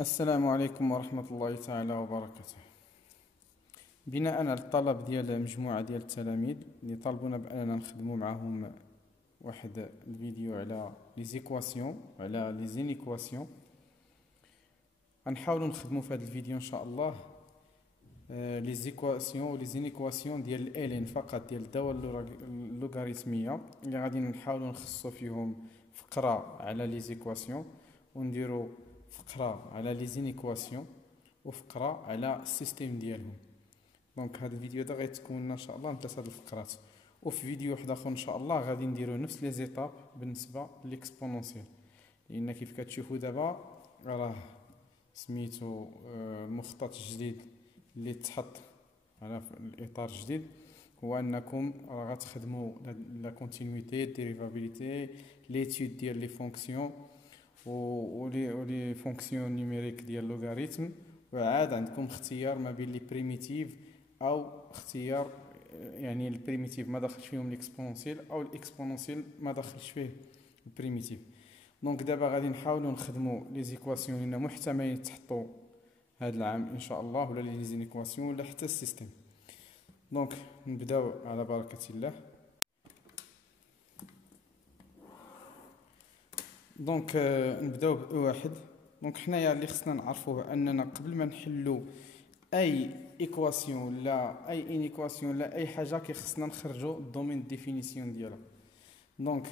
السلام عليكم ورحمة الله تعالى وبركاته. بناء على الطلب ديال مجموعة ديال التلاميذ اللي طالبونا بأننا نخدموا معهم واحد الفيديو على لي زيكواسيون على لي زينيكواسيون، غنحاولوا نخدموا في هذا الفيديو ان شاء الله لي زيكواسيون ولي زينيكواسيون ديال الالين فقط، ديال الدوال اللوغاريتميه اللي غادي نحاولوا نخصصوا فيهم فقره على لي زيكواسيون، ونديروا فقره على لي زينيكواسيون وفقره على السيستيم ديالهم. دونك هذا الفيديو ده غيتكون لنا ان شاء الله من ثلاثه الفقرات، وفي فيديو واحد اخر ان شاء الله غادي نديروا نفس لي زيتاب بالنسبه للاكسبونونسيال، لان كيف كتشوفوا دابا راه سميتو المخطط الجديد اللي تحط على الاطار الجديد هو انكم راه غتخدموا لا كونتينيتي ديريفابيليتي ليتود ديال لي فونكسيون ولي فونكسيون نيميريك ديال لوغاريتم، وعاد عندكم اختيار ما بين لي بريميتيف او اختيار يعني البريميتيف ما دخلش فيهم الاكسبونونسيال او الاكسبونونسيال ما دخلش فيه البريميتيف. دونك دابا غادي نحاولوا نخدموا لي زيكواسيون اللي محتملين يتحطوا هذا العام ان شاء الله، ولا لي زينيكواسيون ولا حتى السيستم. دونك نبداو على بركه الله. دونك نبداو بواحد. دونك حنايا اللي خصنا نعرفوه اننا قبل ما نحلو اي ايكواسيون ولا اي انيكواسيون ولا اي حاجه كيخصنا نخرجوا الدومين ديفينيسيون ديالها. دونك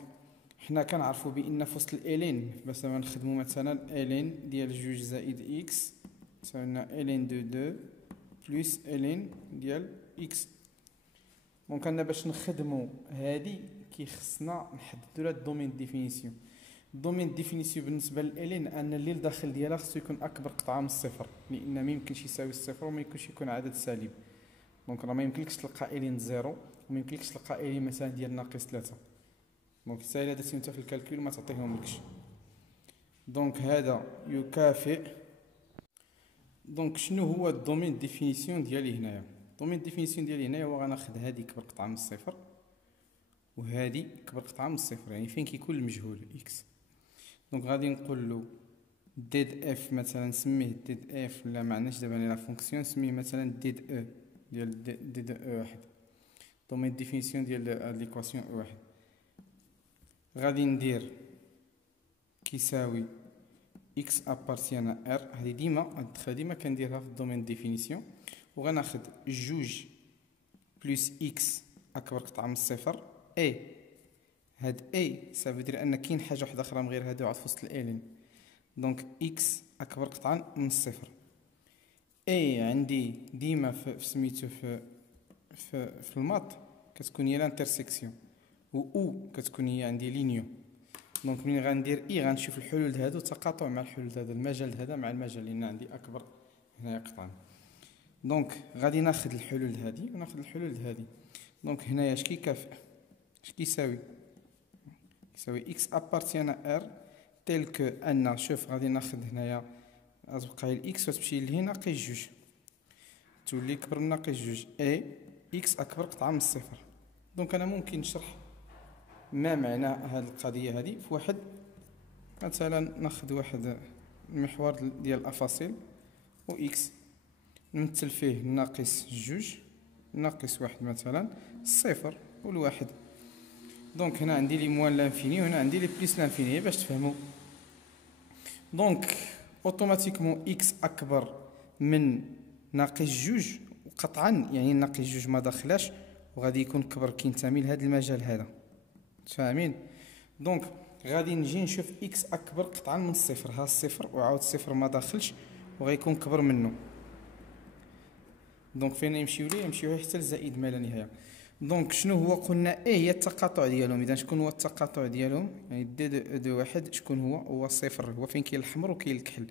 حنا كنعرفوا بان في وسط الالين مثلا نخدموا مثلا الين ديال جوج زائد اكس تساوي لنا الين دو دو بلس الين ديال اكس. دونك انا باش نخدموا هادي كيخصنا نحددوا لها الدومين ديفينيسيون. الدومين ديفينيسيون بالنسبه للالين ان اللي الداخل ديالها خصو يكون اكبر قطعه من الصفر، لان ما يمكنش يساوي الصفر وما يمكنش يكون عدد سالب. دونك راه ما يمكنلكش تلقى الين زيرو وما يمكنلكش تلقى الين مثلا ديال ناقص 3. دونك ساهل هذا انت في الكالكول ما تعطيهملكش. دونك هذا يكافئ. دونك شنو هو الدومين ديفينيسيون ديالي هنايا؟ الدومين ديفينيسيون ديالي هنايا هو غناخذ هذه كبر قطعه من الصفر وهذه كبر قطعه من الصفر، يعني فين كيكون المجهول اكس. دونك غادي نقول له ديد اف مثلا، نسميه ديد اف ولا معناش دابا لا فونكسيون، نسميه مثلا ديد او ديال ديد او واحد. دومين ديفينيسيون ديال ليكواسيون او واحد غادي ندير كيساوي اكس ابارتيان ار. هذه ديما هاد الدخله ديما كنديرها في الدومين ديفينيسيون، وغناخد جوج بلس اكس اكبر قطعه من الصفر اي. هاد اي صافي دير ان كاين حاجه واحده اخرى من غير هادو عاد في وسط الالين. دونك اكس اكبر قطعه من الصفر. اي عندي ديما في سميتو في الماط كتكون هي الانترسيكسيون، و او كتكون هي عندي لينيو. دونك ملي غندير اي غنشوف الحلول هادو تقاطع مع الحلول هذا، المجال هذا مع المجال، لان عندي اكبر هنايا قطعه. دونك غادي ناخذ الحلول هذه وناخذ الحلول هذه. دونك هنايا اش كيكافئ اش كيساوي؟ يساوي اكس ابارتيان ار تيل كو ان. شوف غادي ناخذ هنايا غتبقى الاكس وتمشي لهنا ناقص جوج تولي كبر من ناقص جوج اي اكس اكبر قطعه من الصفر. دونك انا ممكن نشرح ما معنى هذه القضيه هذه في واحد مثلا. ناخذ واحد المحور ديال الافاصيل و اكس نمثل فيه ناقص جوج ناقص واحد مثلا الصفر والواحد. دونك هنا عندي لي موان لانفيني وهنا عندي لي بليس لانفيني باش تفهموا. دونك اوتوماتيكمون اكس اكبر من ناقص جوج قطعا، يعني ناقص جوج ما داخلاش وغادي يكون كبر كينتمي لهذا المجال هذا، تفاهمين؟ دونك غادي نجي نشوف اكس اكبر قطعا من الصفر، ها الصفر وعاود الصفر ما داخلش وغيكون كبر منه. دونك فين يمشيو ليه؟ يمشيو حتى لزائد ما لا نهايه. دونك شنو هو؟ قلنا ايه هي التقاطع ديالهم. اذا شكون هو التقاطع ديالهم؟ يعني دي دو واحد شكون هو؟ هو صفر، هو فين كاين الحمر وكاين الكحل.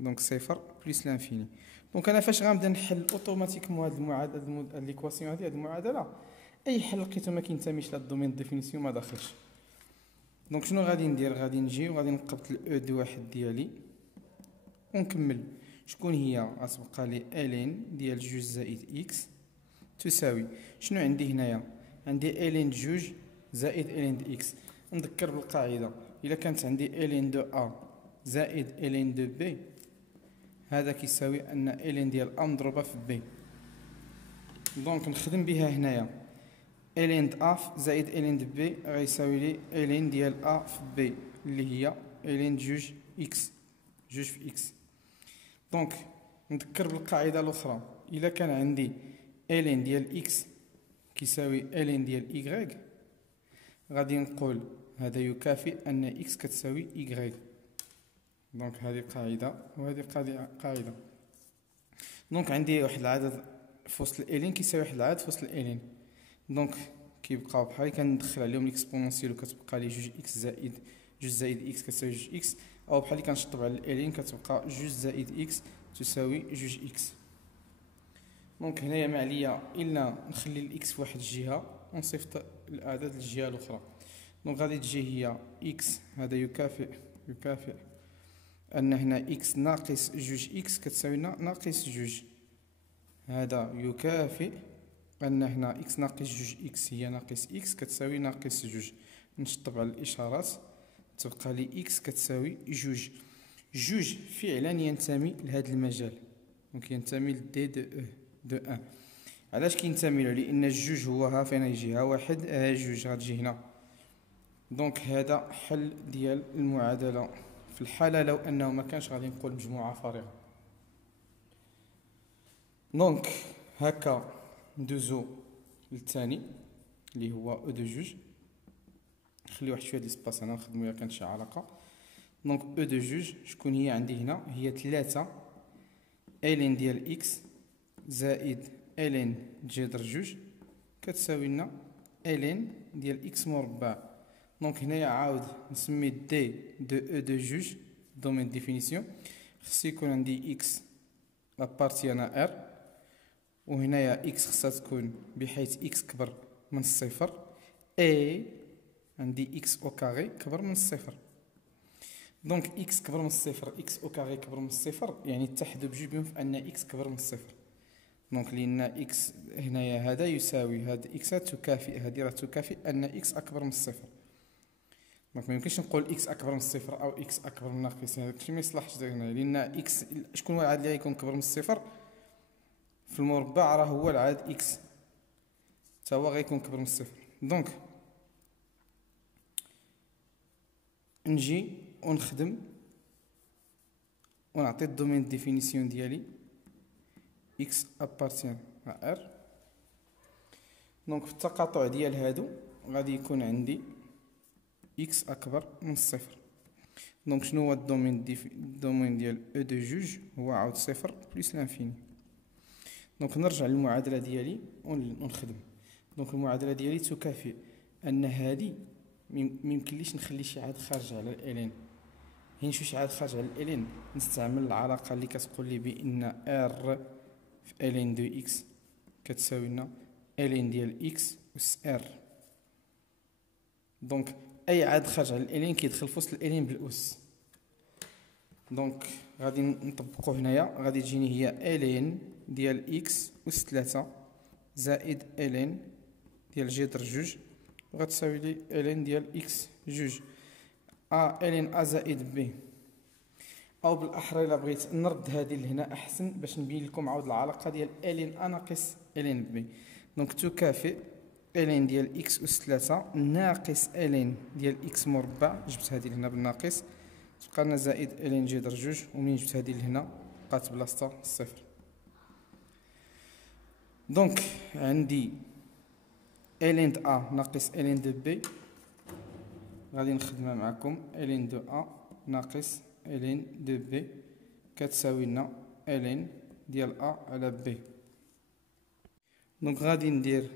دونك صفر بلس لانفيني. دونك انا فاش غنبدا نحل اوتوماتيكمون هاد المعادله هاد ليكواسيون هاد المعادله، اي حل لقيتو ما كينتميش للدومين ديفينيسيون ما داخلش. دونك شنو غادي ندير؟ غادي نجي وغادي نقبط الاو دو واحد ديالي ونكمل. شكون هي؟ غتبقى لي الين ديال جوج زائد اكس تساوي شنو عندي هنايا؟ عندي الين جوج زائد الين دو اكس. نذكر بالقاعده، الا كانت عندي الين دو ا زائد الين دو بي هذا كيساوي ان الين ديال ا مضروبه في بي. دونك نخدم بها هنايا الين د ا زائد الين د بي غيساوي لي الين ديال ا في بي اللي هي الين جوج اكس، جوج في اكس. دونك نذكر بالقاعده الاخرى، الا كان عندي الين ديال اكس كيساوي الين ديال ايغريك، غادي نقول هذا يكافئ ان اكس كتساوي ايغريك. دونك هذه قاعده وهذه قاعده. دونك عندي واحد العدد في وسط الالين كيساوي واحد العدد في وسط الالين، دونك كيبقاو بحال كندخل عليهم ليكسبونونسيال وكتبقى لي جوج اكس زائد جوج زائد اكس كتساوي جوج اكس، او بحال اللي كنشطب على الالين كتبقى جوج زائد اكس تساوي جوج اكس. دونك هنايا ما عليا الا نخلي الاكس في واحد الجهه ونصيفط الاعداد للجهه الاخرى. دونك غادي تجي هي اكس هذا يكافئ ان هنا اكس ناقص جوج اكس كتساوي ناقص جوج، هذا يكافئ ان هنا اكس ناقص جوج اكس هي ناقص اكس كتساوي ناقص جوج. نشطب على الاشارات تبقى لي اكس كتساوي جوج. جوج فعلا ينتمي لهذا المجال، دونك ينتمي لدي دو ان. علاش كينتمي له؟ لان الجوج هو ها فين يجي، ها واحد ها جوج غتجي هنا. دونك هذا حل ديال المعادله في الحاله لو انه ما كانش غادي نقول مجموعه فارغه. دونك هكا ندوزو للثاني اللي هو او دو جوج. نخلي واحد شويه ديسباس هنا نخدمو الا كانت شي علاقه. دونك او دو جوج شكون هي عندي هنا؟ هي 3 الين ديال اكس زائد الين جذر جوج كتساوي لنا الين ديال اكس مربع. دونك هنايا عاود نسمي دي دو او دو جوج دومين ديفينيسيون، خص يكون عندي اكس ابارتيان ار، وهنايا اكس خصها تكون بحيث اكس كبر من الصفر، اي عندي اكس او كاري كبر من الصفر. دونك اكس كبر من الصفر اكس او كاري كبر من الصفر، يعني اتحدوا بجوج بهم في ان اكس كبر من الصفر. دونك لان اكس هنايا هذا يساوي هاد اكس تكافئ هذه راه تكافئ ان اكس اكبر من الصفر. دونك ما يمكنش نقول اكس اكبر من الصفر او اكس اكبر من ناقص، هذا الشيء ما يصلحش هنا، لان اكس شكون هو العدد اللي غيكون كبر من الصفر في المربع؟ راه هو العدد اكس حتى هو غيكون كبر من الصفر. دونك نجي ونخدم ونعطي الدومين ديفينيسيون ديالي اكس ابارتيان ا ار. دونك في التقاطع ديال هادو غادي يكون عندي اكس اكبر من الصفر. دونك شنو هو الدومين ديال او دو جوج؟ هو عاود صفر بلس لانفيني. دونك نرجع للمعادله ديالي ونخدم. دونك المعادله ديالي تكافئ ان هذه ميمكنليش نخلي شي عدد خارج على الالين. هين شي عدد خارج على الالين نستعمل العلاقه اللي كتقول لي بان ار في الين دو اكس كتساوي لنا الين ديال اكس اس ار. دونك اي عدد خارج على الالين كيدخل في وسط الالين بالاس. دونك غادي نطبقو هنايا، غادي تجيني هي الين ديال اكس اس 3 زائد الين ديال جذر جوج وغتساوي لي الين ديال اكس جوج الين ا زائد بي. او بالاحرى الا بغيت نرد هذه لهنا احسن باش نبين لكم عاود العلاقه ديال الين ا ناقص الين بي. دونك تكافئ الين ديال اكس اس 3 ناقص الين ديال اكس مربع، جبت هذه لهنا بالناقص تبقى لنا زائد الين جذر جوج، ومنين جبت هذه لهنا بقات بلاصتها صفر. دونك عندي الين د ا ناقص الين د بي غادي نخدمها معكم. الين دو ا ناقص الين دو بي كتساوي لنا الين ديال ا على بي. دونك غادي ندير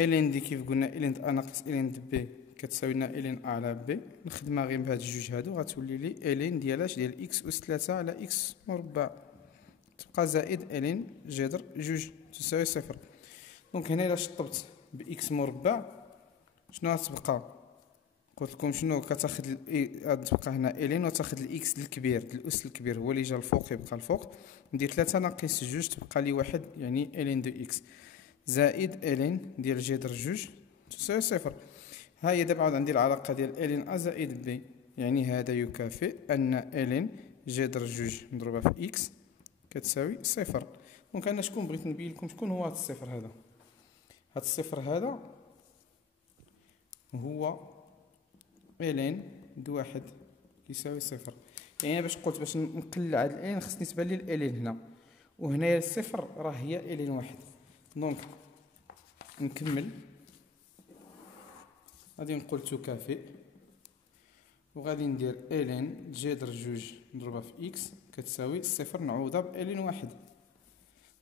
الين دي كيف قلنا الين د ا ناقص الين د بي كتساوي لنا الين ا على بي، نخدمها غير بهاد الجوج هادو غتولي لي الين ديالاش ديال اكس اس 3 على اكس مربع تبقى زائد الين جذر جوج تساوي صفر. دونك هنا الا شطبت باكس مربع شنو غتبقى؟ قلت لكم شنو كتاخذ غتبقى هنا الين وتاخذ الاكس الكبير الاس الكبير هو اللي جا الفوق يبقى الفوق، ندير 3 ناقص جوج تبقى لي واحد يعني الين دو اكس زائد الين ديال جذر جوج تساوي صفر. ها هي دابا عاد عندي العلاقه ديال الين ا زائد بي، يعني هذا يكافئ ان الين جي درج جوج مضروبة في إكس كتساوي صفر. دونك أنا شكون بغيت نبين لكم شكون هو هاد الصفر هذا. هاد الصفر هذا هو إلين د واحد يساوي صفر. يعني باش قلت باش نقلع هاد الإلين خصني تبان لي الإلين هنا، وهنايا الصفر راه هي إلين واحد. دونك نكمل، غادي نقول تكافئ، وغادي ندير إلين جي درج جوج مضروبة في إكس كتساوي صفر نعوضها بإلين واحد.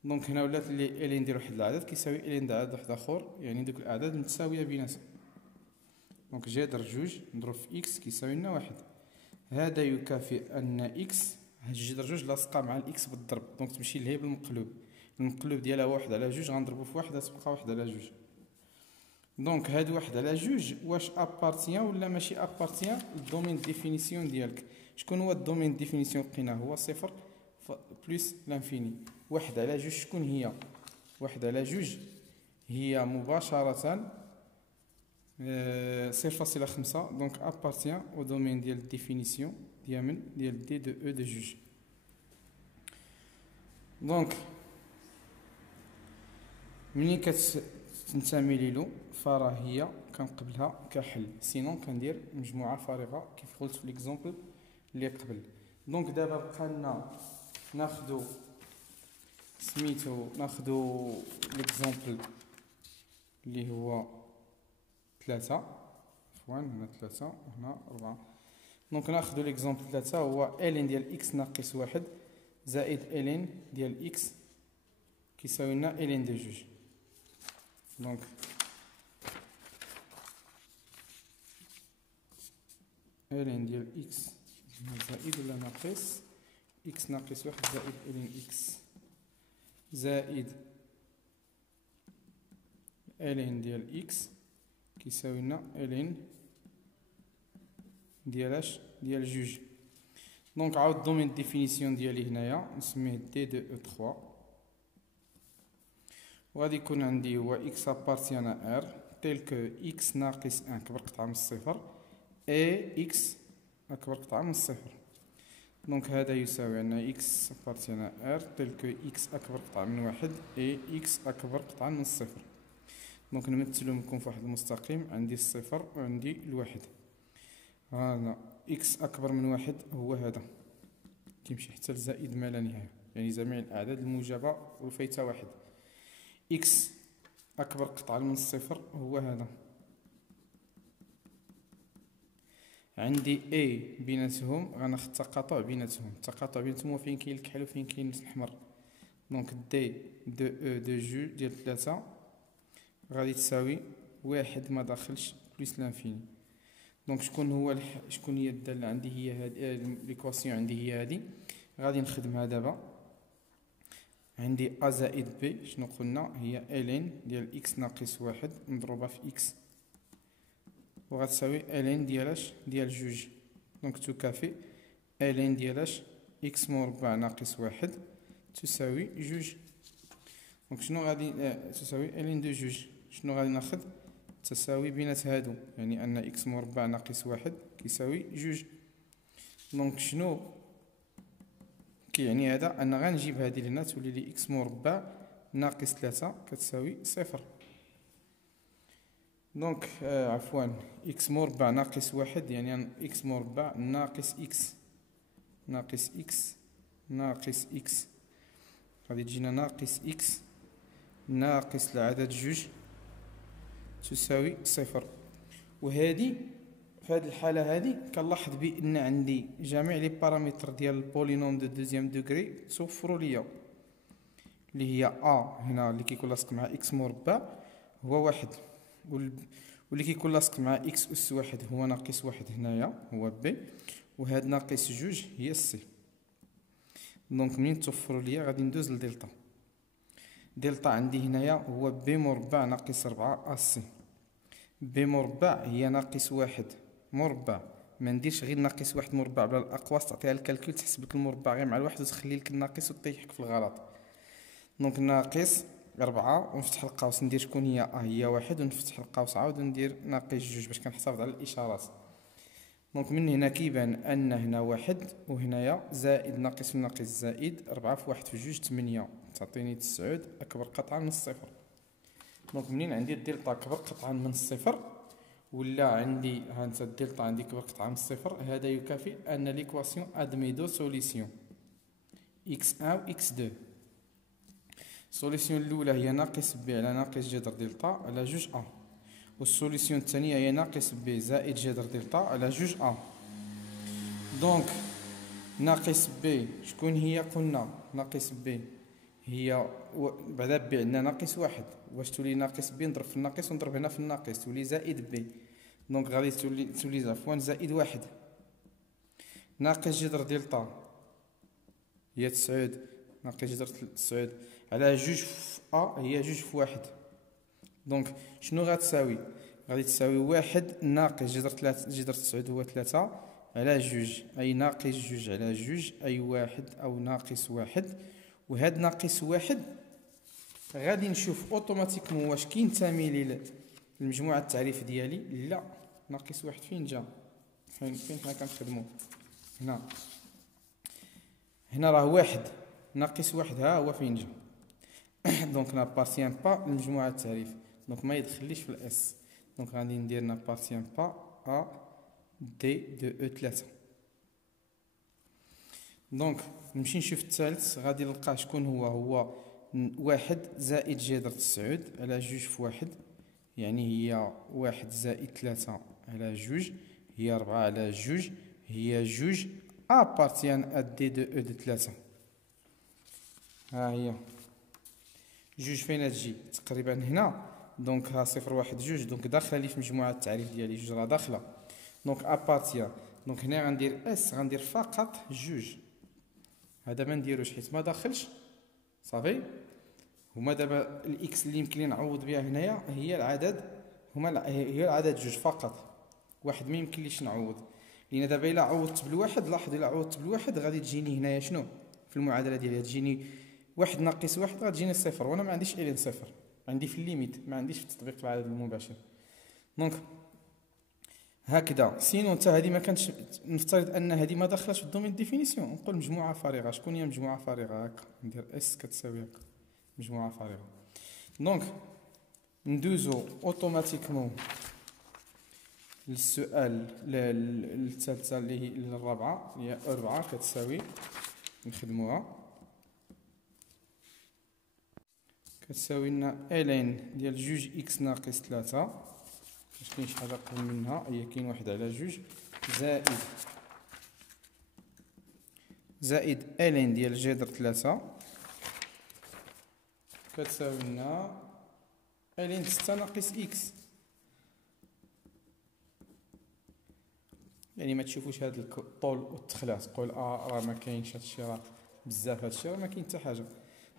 دونك هنا ولات لي إلين ندير واحد العدد كيساوي إلين د عدد واحد آخر، يعني دوك الأعداد متساوية بيناتهم. دونك جي درج جوج مضروب في إكس كيساوي لنا واحد. هذا يكافئ أن إكس، هاد جي درج جوج لاصقة مع الإكس بالضرب، دونك تمشي لهي بالمقلوب. المقلوب ديالها واحد على جوج، غنضربو في واحد غتبقى واحد على جوج. دونك هاد واحد على جوج واش ابارتيان ولا ماشي ابارتيان الدومين ديفينيسيون ديالك. شكون هو الدومين ديفينيسيون لقيناه؟ هو صفر بلس لانفيني. واحد على جوج شكون هي؟ واحد على جوج هي مباشرة 0.5. دونك ابارتيان او دومين ديال الديفينيسيون ديال دي دو او دو جوج. دونك ملي كتنتمي ليلو فراه هي كنقبلها كحل، سينون كندير مجموعة فارغة كيف قلت في ليكزومبل اللي قبل. دونك دابا بقى لنا ناخدو سميتو، ناخدو ليكزومبل اللي هو 3 عفوا، هنا 3 وهنا 4. دونك ناخدو ليكزومبل 3 هو إلين ديال إكس ناقص واحد زائد إلين ديال إكس كيساوي لنا إلين دو جوج. دونك إلين ديال إكس زائد ولا ناقص إكس ناقص واحد زائد إلين إكس زائد إلين ديال إكس كيساوي لنا إلين ديالاش ديال جوج. دونك عاود دومين ديفينيسيون ديالي هنايا نسميه دي دو او 3، وغادي يكون عندي هو إكس أبارتيان أ إر تيل كو إكس ناقص أن كبر قطعة من الصفر إي إكس أكبر قطعة من الصفر. دونك هذا يساوي أن إكس أبارتيان أ إر تيل كو إكس أكبر قطعة من واحد إي إكس أكبر قطعة من الصفر. دونك نمثلهم لكم في واحد المستقيم، عندي الصفر وعندي الواحد. هذا إكس أكبر من واحد هو هذا كيمشي حتى لزائد ما لا نهاية، يعني جميع الأعداد الموجبة والفايتة واحد. إكس أكبر قطعة من الصفر هو هذا. عندي A بيناتهم، غناخد التقاطع بيناتهم. التقاطع بيناتهم هو فين كاين الكحل وفين كاين الأحمر. دونك دي دو او دو جو ديال 3 غادي تساوي واحد ما داخلش بلس لانفيني. دونك شكون هي الدالة عندي؟ هي هاد ليكواسيون عندي هي هادي. غادي نخدمها دابا. عندي أ زائد بي شنو قلنا؟ هي إلين ديال إكس ناقص واحد مضروبة في إكس، وغتساوي إلين ديالاش ديال جوج. دونك تكافئ إلين ديالاش إكس مربع ناقص واحد تساوي جوج. دونك شنو غادي تساوي إلين دو جوج. شنو غادي ناخد؟ تساوي بينات هادو، يعني أن إكس مربع ناقص واحد كيساوي جوج. دونك شنو كيعني هذا؟ أن غنجيب هادي لهنا تولي لي إكس مربع ناقص 3 كتساوي صفر. دونك عفوا إكس مربع ناقص واحد يعني إكس مربع ناقص إكس ناقص إكس ناقص إكس، غادي تجينا ناقص إكس ناقص العدد جوج تساوي صفر. وهذه في هذه الحالة هذه كنلاحظ بأن عندي جميع لي بارامتر ديال البولينوم دو دوزيام دوغري توفروا ليا، اللي هي أ هنا اللي كيكون لاصق مع إكس مربع هو واحد، واللي كيكون لاصق مع إكس أس واحد هو ناقص واحد هنايا هو بي، وهاد ناقص جوج هي سي. دونك منين توفروا ليا غادي ندوز لدلتا. دلتا عندي هنايا هو بي مربع ناقص 4 أس سي. بي مربع هي ناقص واحد مربع، ما نديرش غير ناقص واحد مربع بلا الأقواس تعطيها الكالكول تحسب لك المربع غير مع الواحد وتخلي لك الناقص وتطيحك في الغلط. دونك ناقص 4 ونفتح القوس ندير شكون هي هي واحد، ونفتح القوس عاود وندير ناقص جوج باش كنحافظ على الإشارات. دونك من هنا كيبان ان هنا واحد وهنايا زائد ناقص من ناقص زائد 4 في 1 في 2 8 تعطيني 9 اكبر قطعا من الصفر. دونك منين عندي الدلتا كبر قطعا من الصفر ولا عندي هانت الدلتا عندي كبر قطعا من الصفر، هذا يكافئ ان ليكواسيون ادمي دو سوليسيون x1 و x2. السوليسيون الاولى هي ناقص ب على ناقص جذر دلتا على جوج ا، والسوليسيون الثانيه هي ناقص ب زائد جذر دلتا على جوج ا. دونك ناقص ب شكون هي؟ قلنا ناقص ب هي بعدا ب عندنا ناقص واحد، واش تولي ناقص ب نضرب في الناقص ونضرب هنا في الناقص تولي زائد ب، دونك غادي تولي عفوا زائد واحد. ناقص جذر دلتا هي 9 ناقص جذر 9 على جوج في ا هي جوج في واحد، دونك شنو غتساوي؟ غادي تساوي واحد ناقص جذر 3 جذر 9 هو 3 على جوج، أي ناقص جوج على جوج أي واحد أو ناقص واحد. وهاد ناقص واحد غادي نشوف اوتوماتيكمون واش كينتمي للمجموعة التعريف ديالي. لا، ناقص واحد فين جا؟ فين حنا كنخدمو هنا راه واحد ناقص واحد ها هو فين جا. دونك نابارتيان با للمجموعة التعريف، دونك ما يدخليش في الاس، دونك غادي ندير نابارتيان با ا دي دو او 3. دونك نمشي نشوف الثالث، غادي نلقى شكون هو واحد زائد جذر 9 على جوج في واحد، يعني هي واحد زائد 3 على جوج هي 4 على جوج هي جوج ابارتيان ا دي دو او دو 3. ها هي جوج فين تجي؟ تقريبا هنا، دونك ها صفر واحد جوج، دونك داخله لي في مجموعة التعريف ديالي جوج راه داخله، دونك ابارتيان، دونك هنا غندير اس غندير فقط جوج، هذا ما نديروش حيت ما داخلش صافي. هما دابا الاكس اللي يمكن لي نعوض بها هنايا هي العدد، هي العدد جوج فقط، واحد ما يمكن ليش نعوض، لان دابا الا عوضت بالواحد، لاحظ الا عوضت بالواحد غادي تجيني هنايا شنو في المعادله ديالي؟ تجيني واحد ناقص واحد غتجيني صفر، وانا ما عنديش الين صفر، عندي في الليميت ما عنديش في تطبيق العدد المباشر. دونك هكذا سينو انت هذه ما كانتش، نفترض ان هذه ما داخلاش في الدومين ديفينيسيون، نقول مجموعه فارغه. شكون هي مجموعه فارغه؟ هكا ندير اس كتساوي هكا مجموعه فارغه. دونك ندوزو اوتوماتيكمون للسؤال الثالثه اللي هي الرابعه، اللي هي 4 كتساوي، نخدموها كتساوي لنا الين ديال جوج اكس ناقص 3، واش كاين شي حاجه قبل منها؟ هي كاين واحد على جوج زائد الين ديال جذر 3 كتساوي لنا الين 6 ناقص اكس. يعني ما تشوفوش هذا الطول والتخلع تقول راه ما كاينش هادشي، راه بزاف هادشي، راه ما كاين حتى حاجه.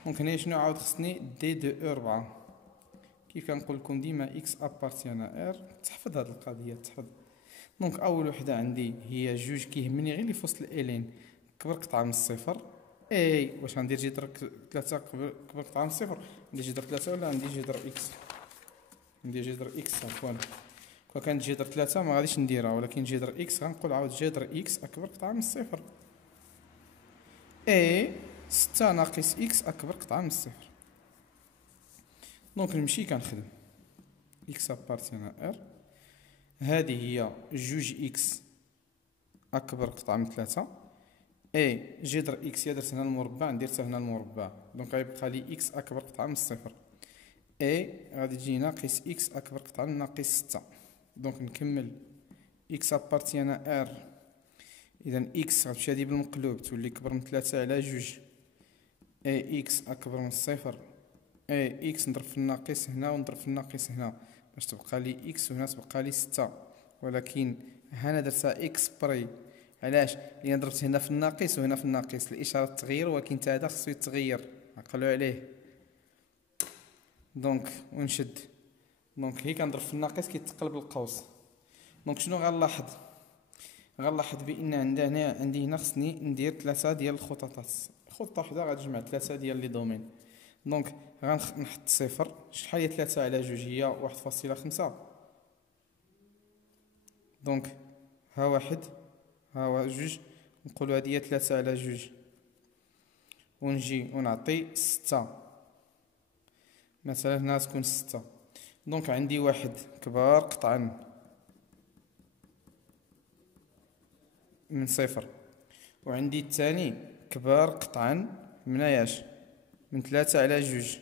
دونك هنا شنو عاود خصني؟ دي دو 4 كيف كنقول لكم ديما اكس ابارتيان ار، تحفظ هاد القضيه تحفظ. دونك اول وحده عندي هي جوج، كيهمني غير اللي في وسط الالين كبر قطعه من الصفر. اي واش غندير جذر 3 كبر قطعه من الصفر؟ ندير جذر 3 ولا ندير جذر اكس؟ ندير جذر اكس عفوا، كون كانت جذر 3 ما غاديش نديرها، ولكن جذر اكس غنقول عاود جذر اكس اكبر قطعه من الصفر. اي 6 ناقص اكس اكبر قطعه من الصفر. دونك نمشي كنخدم اكس ابارتيان ار، هذه هي جوج اكس اكبر قطعه من 3 اي جذر اكس، درت هنا المربع ندير حتى هنا المربع، دونك غيبقى لي اكس اكبر قطعه من الصفر، اي غادي تجي ناقص اكس اكبر قطعه من ناقص 6. دونك نكمل اكس ابارتيان ار، اذا اكس غتمشي هادي بالمقلوب تولي كبر من 3 على جوج، اي اكس اكبر من الصفر، اي اكس نضرب في الناقص هنا ونضرب في الناقص هنا باش تبقى لي اكس، وهنا تبقى لي 6، ولكن هنا درتها اكس بري. علاش؟ لان ضربت هنا في الناقص وهنا في الناقص، الاشاره تغير، ولكن حتى هذا خصو يتغير، عقلوا عليه. دونك ونشد، دونك هي كنضرب في الناقص كيتقلب القوس. دونك شنو غنلاحظ؟ غنلاحظ بان عندي هنا خصني ندير 3 ديال الخططات، خطه وحده غتجمع 3 ديال لي دومين. دونك غنحط صفر، شحال هي 3 على جوج؟ هي 1.5. دونك ها واحد ها جوج، نقولو هادي هي 3 على جوج، ونجي ونعطي 6 مثلا، هنا تكون 6. دونك عندي واحد كبار قطعا من 0، وعندي الثاني كبار قطعا من اياش، من 3 على جوج،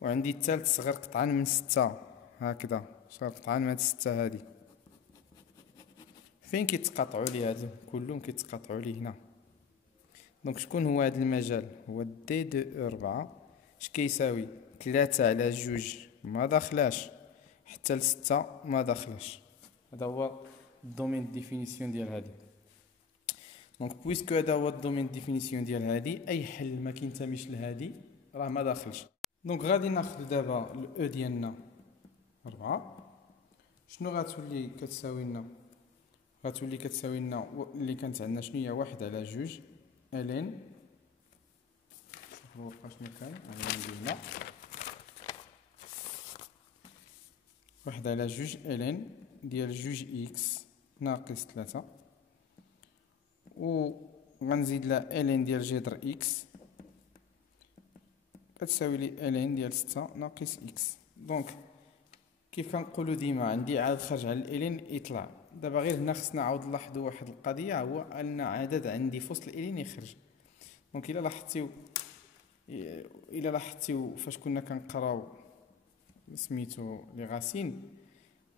وعندي الثالث صغير قطعا من 6. هكذا صغير قطعا من هاد 6 هادي. فين كيتقاطعوا لي هادو كلهم؟ كيتقاطعوا لي هنا. دونك شكون هو هاد المجال؟ هو دي دو 4. اش كيساوي؟ 3 على جوج ما داخلاش، حتى ل6 ما داخلاش. هذا هو الدومين ديفينيسيون ديال هادي. دونك بويسكو هذا هو الدومين ديفينيسيون ديال هادي، اي حل ما كينتميش لهادي راه ما داخلش. دونك غادي ناخذ دابا الاو ديالنا 4. شنو غتولي كتساوي لنا؟ غتولي كتساوي لنا اللي كانت عندنا شنو هي 1 على جوج الين، شوفوا واقع شنو كان عندنا 1 على جوج الين ديال جوج اكس ناقص 3، و غنزيد لها الين ديال جذر اكس كتساوي لي الين ديال 6 ناقص اكس. دونك كيف كنقولوا ديما عندي عدد خارج على الالين يطلع. دابا غير هنا خصنا نعاود نلاحظوا واحد القضيه، هو ان عدد عندي في وسط الالين يخرج. دونك الا لاحظتيو فاش كنا كنقراو سميتو لي غاسين،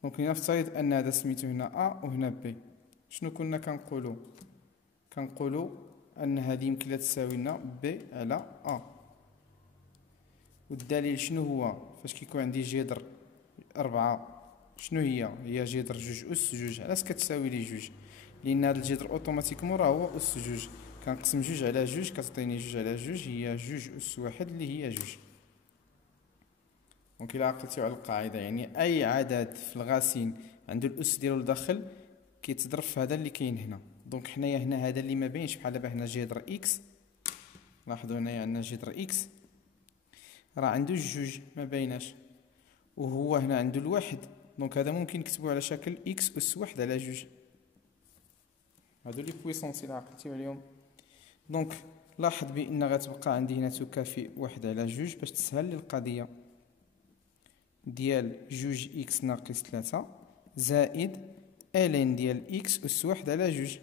دونك نفترض ان هذا سميتو هنا ا وهنا بي، شنو كنا كنقولوا ان هذه يمكن لا تساوي لنا بي على ا. والدليل شنو هو؟ فاش كيكون عندي جذر 4 شنو هي جذر جوج أس جوج. علاش كتساوي لي جوج؟ لأن هذا الجذر أوتوماتيكمون راه هو أس جوج، كنقسم جوج على جوج كتعطيني جوج على جوج هي جوج أس واحد اللي هي جوج. دونك إلا عقلتيو على القاعدة، يعني أي عدد في الغاسين عنده الأس ديالو لداخل كيتضرب في هذا اللي كاين هنا. دونك حنايا هنا هذا اللي ما باينش، بحال دابا هنا جذر إكس، لاحظوا هنايا عندنا جذر إكس راه عنده جوج ما بايناش، وهو هنا عنده الواحد. دونك هذا ممكن نكتبوه على شكل اكس اس واحد على جوج. هادو لي بويسونس الى عقلتيو عليهم. دونك لاحظ بان غتبقى عندي هنا تكافئ واحد على جوج باش تسهل لي القضيه ديال جوج اكس ناقص 3 زائد الين ديال اكس اس واحد على جوج.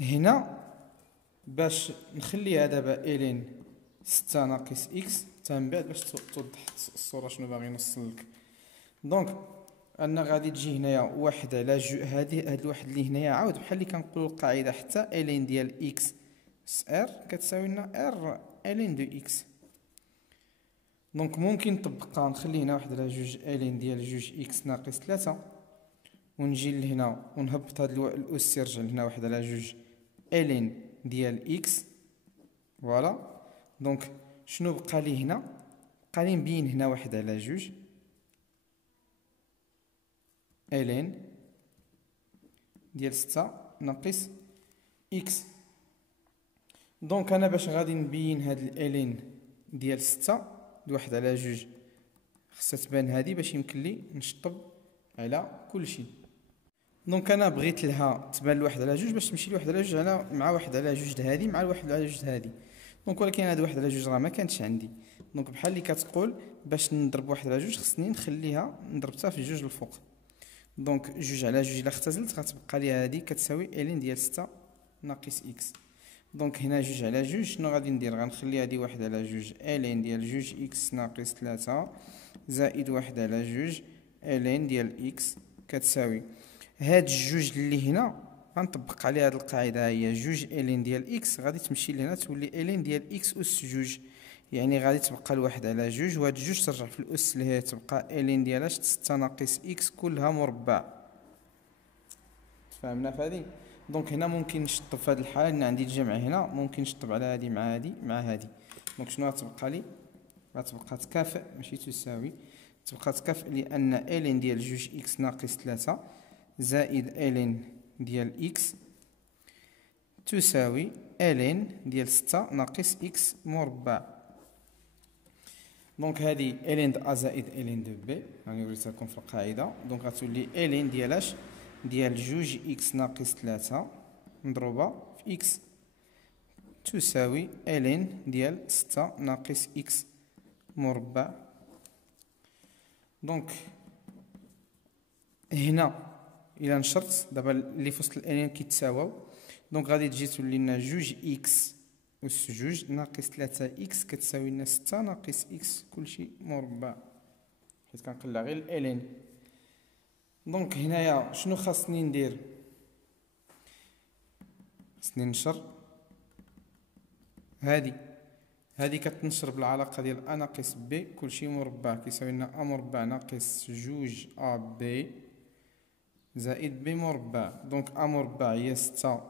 هنا باش نخليها دابا الين 6 ناقص اكس من بعد باش توضح الصوره شنو باغي نوصل لك. دونك انا غادي تجي هنايا واحد على جوج، هاد الواحد اللي هنايا عاود بحال اللي كنقولوا القاعده حتى الين ديال اكس اس ار كتساوي لنا ار الين دو اكس. دونك ممكن نطبقها، نخلي هنا واحد على جوج الين ديال جوج اكس ناقص 3، ونجي لهنا ونهبط هاد الاس يرجع لهنا واحد على جوج الين ديال اكس. فوالا. دونك شنو بقى لي هنا؟ بقى لي نبين هنا واحد على جوج الين ديال 6 ناقص اكس. دونك انا باش غادي نبين هاد الالين ديال 6 واحد على جوج خصها تبان هادي باش يمكن لي نشطب على كل شيء. دونك انا بغيت لها تبان لواحد على جوج باش تمشي لواحد على جوج على مع واحد على جوج هادي مع الواحد على جوج هادي. دونك ولكن هاد واحد على جوج راه ما كانتش عندي. دونك بحال اللي كتقول باش نضرب واحد على جوج خصني نخليها نضربتها في جوج الفوق. دونك جوج على جوج الا اختزلت غتبقى لي هادي كتساوي الين ديال 6 ناقص اكس. دونك هنا جوج على جوج شنو غادي ندير؟ غنخلي هادي واحد على جوج الين ديال جوج اكس ناقص 3 زائد واحد على جوج الين ديال اكس كتساوي هاد الجوج اللي هنا غنطبق عليها هاد القاعده، هي جوج الين ديال اكس غادي تمشي لهنا تولي الين ديال اكس اس جوج، يعني غادي تبقى الواحد على جوج وهاد جوج ترجع في الاس اللي هي تبقى الين ديالها 6 ناقص اكس كلها مربع. فهمنا فهادي؟ دونك هنا ممكن نشطب في هاد الحاله لان عندي الجمع هنا، ممكن نشطب على هادي مع هادي مع هادي. دونك شنو غتبقى لي؟ غتبقى تكافئ ماشي تساوي، تبقى تكافئ لان الين ديال جوج اكس ناقص 3 زائد الين ديال اكس تساوي الين ديال 6 ناقص اكس مربع. دونك هذه الين د ا زائد الين دو بي راني وريتها لكم في القاعده. دونك غتولي الين ديال ديال جوج اكس ناقص 3 مضروبه في اكس تساوي الين ديال 6 ناقص اكس مربع. دونك هنا الى نشرت دابا اللي في وسط الالين كيتساواو، دونك غادي تجي تولي لنا جوج اكس أس جوج ناقص 3 إكس كتساوي لنا 6 ناقص إكس كلشي مربع، حيت كنقلع غير الإلين. دونك هنايا شنو خاصني ندير؟ خاصني ننشر هادي كتنشر بالعلاقة ديال أ ناقص بي كلشي مربع كيساوي لنا أ مربع ناقص جوج أ بي زائد بي مربع. دونك أ مربع هي 6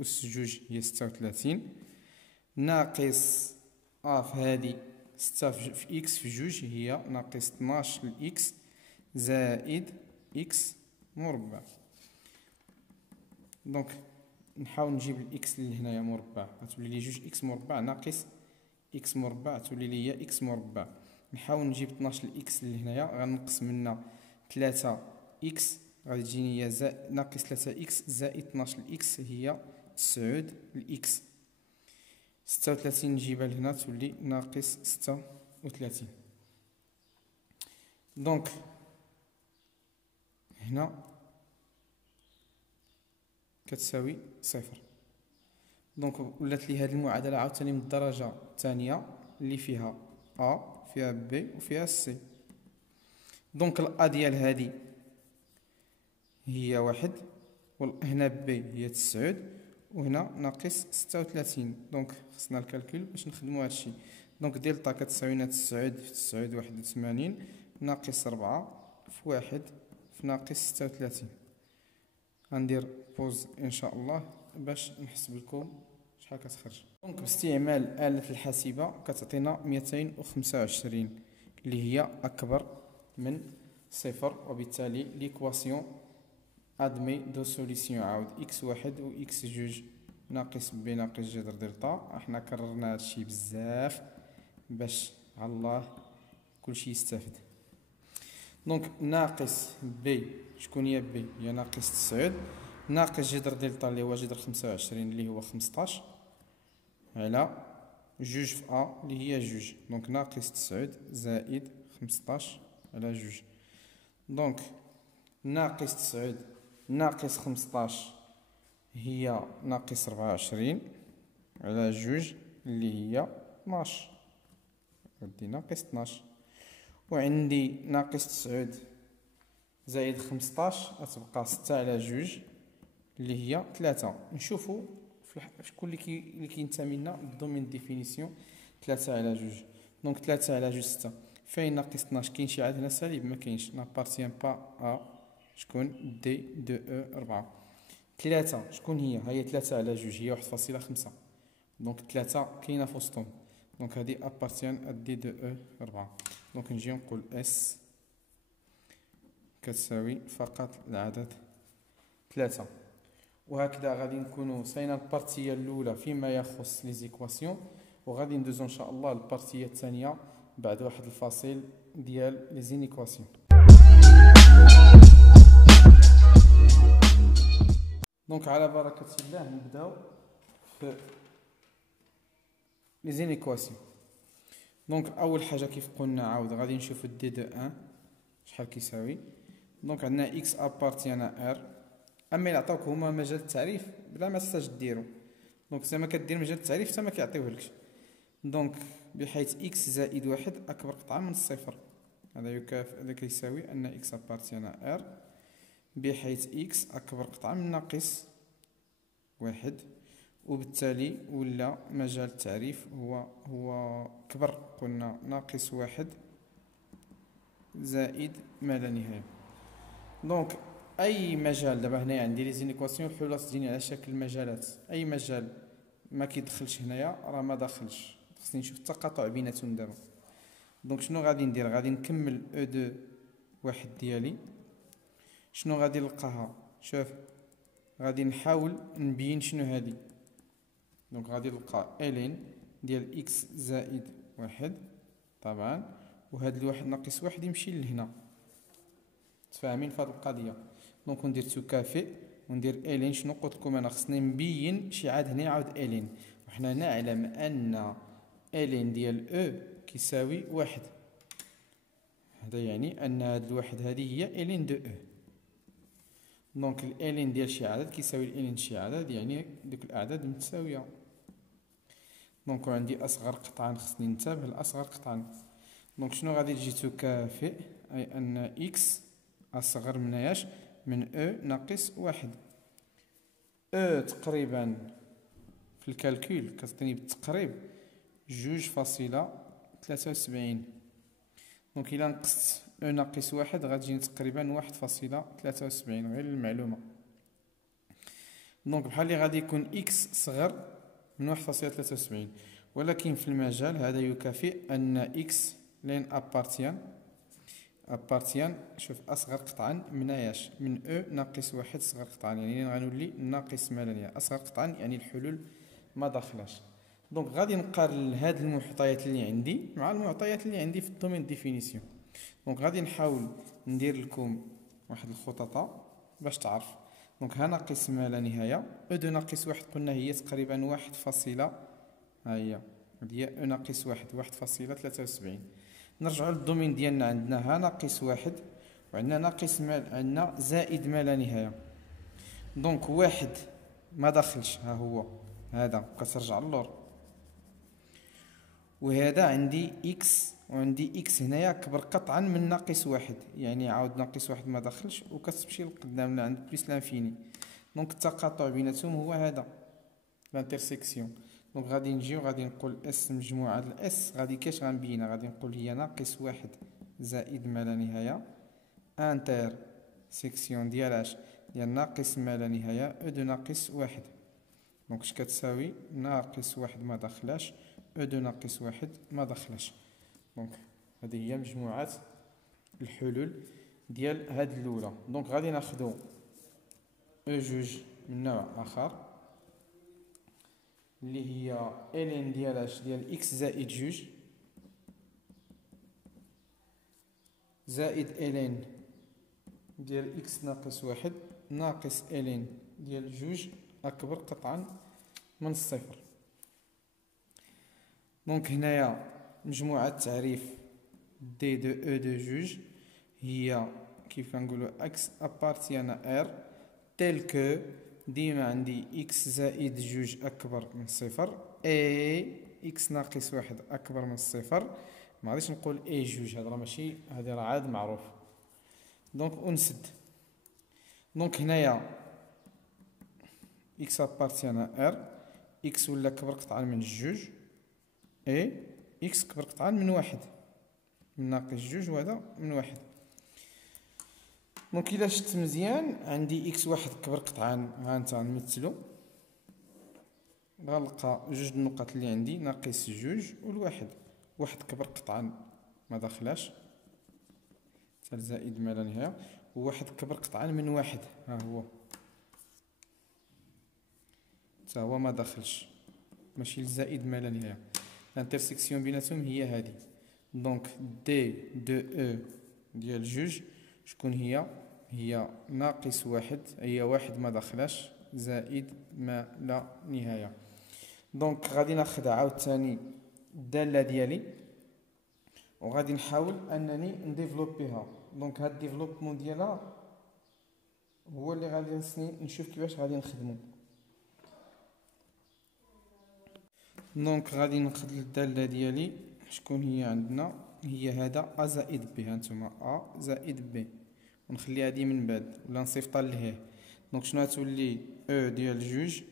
أس جوج هي 36 ناقص ا في هادي 6 في اكس في جوج هي ناقص 12 لإكس زائد اكس مربع. دونك نحاول نجيب الاكس اللي هنايا مربع، غتولي لي جوج اكس مربع ناقص اكس مربع تولي لي هي اكس مربع. نحاول نجيب 12 الاكس اللي هنايا، غنقص منها 3 اكس غادي تجيني هي ناقص 3 اكس زائد 12 الاكس هي 9 الاكس. 36 نجيبها لهنا تولي ناقص 36. دونك هنا كتساوي صفر. دونك ولات لي هذه المعادله عاوتاني من الدرجه الثانيه اللي فيها ا فيها بي وفيها سي. دونك الأ ديال هذه هي واحد وهنا بي هي 9 وهنا ناقص 36. دونك خصنا الكالكول باش نخدمو هادشي. دونك دلتا كتساوي لنا 9 في 9 81 ناقص 4 في 1 في ناقص 36. غندير بوز ان شاء الله باش نحسب لكم شحال كتخرج. دونك باستعمال آلة الحاسبة كتعطينا 225 اللي هي أكبر من صفر، وبالتالي ليكواسيون ادمي دو سوليسيون عاود اكس واحد و اكس جوج ناقص بي ناقص جذر دلتا. احنا كررنا هادشي بزاف باش على الله كلشي يستافد. دونك ناقص بي شكون هي بي؟ هي ناقص 9 ناقص جذر دلتا اللي هو جذر 25 اللي هو 15 على جوج في ا اللي هي جوج. دونك ناقص 9 زائد 15 على جوج. دونك ناقص 9 ناقص 15 هي ناقص 24 على جوج اللي هي 12 ودي ناقص 12. وعندي ناقص 9 زائد 15 غتبقى 6 على جوج اللي هي 3. نشوفو شكون اللي كينتمي لنا بالدومين ديفينيسيون 3 على جوج. دونك 3 على جوج 6 فين ناقص 12 كاين شي عاد هنا سالب ما كاينش نابارتيان با ا شكون دي دو او 4. 3 شكون هي 3 على جوج هي 1.5. دونك 3 كاينه في وسطهم دونك هادي ابارتيان ا دي دو او 4. دونك نجي نقول اس كتساوي فقط العدد 3. وهكذا غادي نكونوا ساينا البارتيه الاولى فيما يخص لي زيكواسيون، وغادي ندوزو ان شاء الله البارتيه الثانيه بعد واحد الفاصل ديال لي زينيكواسيون. دونك على بركه الله نبداو في لي زينيكواسيون. دونك اول حاجه كيف قلنا عاود غادي نشوفو دي دو 1 شحال كيساوي. دونك عندنا اكس ابارتيان ار، اما الا عطاوك هما مجال التعريف بلا ما تحتاج ديرو. دونك زعما كدير مجال التعريف حتى ما كيعطيوهلكش. دونك بحيث اكس زائد واحد اكبر قطعه من الصفر هذا يكافئ هذا كيساوي ان اكس ابارتيان ار بحيث اكس اكبر قطعه من ناقص واحد، وبالتالي ولا مجال التعريف هو كبر قلنا ناقص واحد زائد ما لا نهايه. دونك اي مجال دابا هنايا عندي لي زينيكواسيون الحلول تجيني على شكل مجالات، اي مجال ما كيدخلش هنايا راه ما داخلش، خصني نشوف التقاطع بيناتهم دابا. دونك شنو غادي ندير؟ غادي نكمل او دو واحد ديالي. شنو غادي نلقاها؟ شوف غادي نحاول نبين شنو هادي. دونك غادي نلقى الين ديال اكس زائد واحد طبعا، وهاد الواحد ناقص واحد يمشي لهنا. تفاهمين في هاد القضيه؟ دونك ندير تكافئ وندير الين. شنو قلت لكم انا؟ خصني نبين شي عاد هنا يعاود الين، وحنا نعلم ان الين ديال او كيساوي واحد. هذا يعني ان هاد الواحد هذه هي الين دو او. دونك الالين ديال شي عدد كيساوي الالين شي عدد، يعني دوك الاعداد متساويه. دونك عندي اصغر قطعا، خصني ننتبه لاصغر قطعا. دونك شنو غادي تجي تكافئ؟ اي ان اكس اصغر من اياش؟ من او ناقص واحد. او تقريبا في الكالكول كتعطيني بالتقريب 2.73. دونك الا نقصت او ناقص واحد غتجيني تقريبا 1.73، غير للمعلومه. دونك بحال اللي غادي يكون اكس صغر من 1.73، ولكن في المجال هذا يكافئ ان اكس لين ابارتيان شوف اصغر قطعا من اياش؟ من او ناقص واحد صغر قطعا، يعني غنولي ناقص ما لا نهايه. اصغر قطعا يعني الحلول ما داخلاش. دونك غادي نقارن هاد المعطيات اللي عندي مع المعطيات اللي عندي في الدومين ديفينيسيون. دونك غادي نحاول ندير لكم واحد الخططه باش تعرف. دونك ها ناقص ما لا نهايه، او دو ناقص واحد قلنا هي تقريبا واحد فاصله، ها هي او ناقص واحد 1.73. نرجعوا للدومين ديالنا، عندنا ها ناقص واحد وعندنا ناقص عندنا زائد ما لا نهايه. دونك واحد ما داخلش، ها هو هذا كترجع للور، وهذا عندي اكس، وعندي اكس هنايا كبر قطعا من ناقص واحد، يعني عاود ناقص واحد ما داخلش وكتمشي لقدام عند بليس لانفيني. دونك التقاطع بيناتهم هو هذا الانترسيكسيون. دونك غادي نجي وغادي نقول اس مجموعة الاس غادي كاش غنبينها، غادي نقول هي ناقص واحد زائد ما لا نهاية انتر سيكسيون ديال اش؟ ديال ناقص ما لا نهاية او دو ناقص واحد. دونك اش كتساوي؟ ناقص واحد ما داخلاش او دو ناقص واحد ما داخلاش. دونك هذه هي مجموعة الحلول ديال هاد الاولى. دونك غادي ناخدو او جوج من نوع اخر اللي هي الين ديال اش؟ ديال اكس زائد جوج زائد الين ديال اكس ناقص واحد ناقص الين ديال جوج اكبر قطعا من الصفر. دونك هنايا مجموعة تعريف دي دو او دو جوج هي كيف كنقولوا اكس ابارتيان ار تيل كو ديما عندي اكس زائد جوج اكبر من صفر اي اكس ناقص واحد اكبر من الصفر. ما غاديش نقول اي جوج، هذا راه ماشي، هذا راه عاد معروف. دونك ونسد. دونك هنايا اكس ابارتيان ار، اكس ولا كبر قطعا من جوج، اي اكس كبر قطعا من واحد، من ناقص جوج وهذا من واحد. دونك الا شفت مزيان عندي اكس واحد كبر قطعا، ها انت نمثلو، غنلقى جوج النقط اللي عندي ناقص جوج والواحد. واحد كبر قطعا ما داخلاش حتى زائد ما لا نهايه، وواحد كبر قطعا من واحد، ها هو حتى هو ما داخلش، ماشي الزائد ما لا نهايه. الانترسيكسيون بيناتهم هي هذه. دونك دي دو او ديال جوج شكون هي؟ هي ناقص واحد، هي واحد ما داخلاش زائد ما لا نهايه. دونك غادي ناخذ عاوتاني الداله ديالي وغادي نحاول انني نديفلوبيها. دونك هاد الديفلوبمون ديالها هو اللي غادي نشوف كيفاش غادي نخدمو. دونك غادي ناخذ الداله ديالي شكون هي عندنا؟ هي هذا ا زائد بي، هانتوما ا زائد بي، ونخليها هادي من بعد ولا نصيفطها لهيه. دونك شنو غتولي؟ او ديال جوج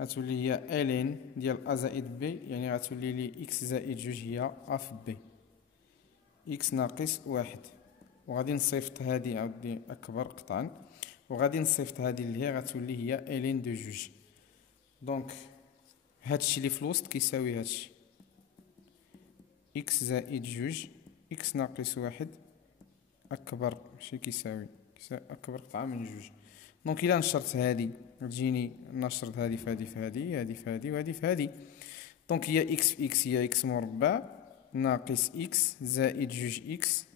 غتولي هي الين ديال ا زائد بي، يعني غتولي لي اكس زائد جوج هي ا في بي اكس ناقص واحد. وغادي نصيفط هادي عاودي اكبر قطعا، وغادي نصيفط هادي اللي هي غتولي هي الين دو جوج. دونك هادشي اللي في الوسط كيساوي هادشي اكس زائد جوج اكس ناقص واحد اكبر، ماشي كيساوي اكبر قطعه من جوج. دونك الا نشرت هادي تجيني نشرت هادي في هادي في هادي، هادي في هادي وهادي في هادي. دونك هي اكس في اكس هي اكس مربع ناقص إكس زائد جوج إكس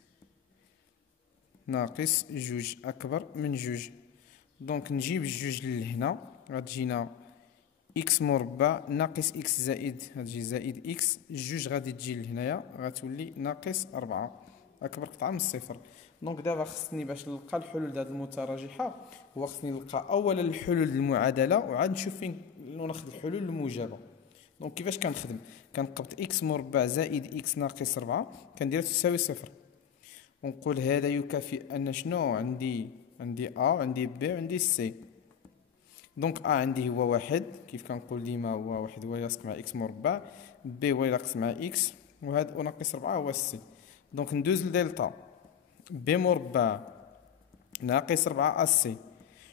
ناقص جوج أكبر من جوج. دونك نجيب الجوج لهنا، غتجينا إكس مربع ناقص إكس زائد، غتجي زائد إكس، جوج غادي تجي لهنايا غتولي ناقص ربعة أكبر قطعة من الصفر. دونك دابا خصني باش نلقى الحلول ديال هاد المتراجحة، هو خصني نلقى أولا الحلول ديال المعادلة وعاد نشوف فين ناخد الحلول الموجبة. دونك كيفاش كنخدم؟ كنقبط إكس مربع زائد إكس ناقص ربعة كنديرها تساوي صفر، ونقول هذا يكافئ أن شنو عندي أ وعندي بي وعندي سي. دونك أ عندي هو واحد، كيف كنقول ديما هو واحد هو يلاصق مع إكس مربع، بي هو يلاصق مع إكس، وهاد وناقص ربعة هو سي. دونك ندوز لدلتا، بي مربع ناقص ربعة أسي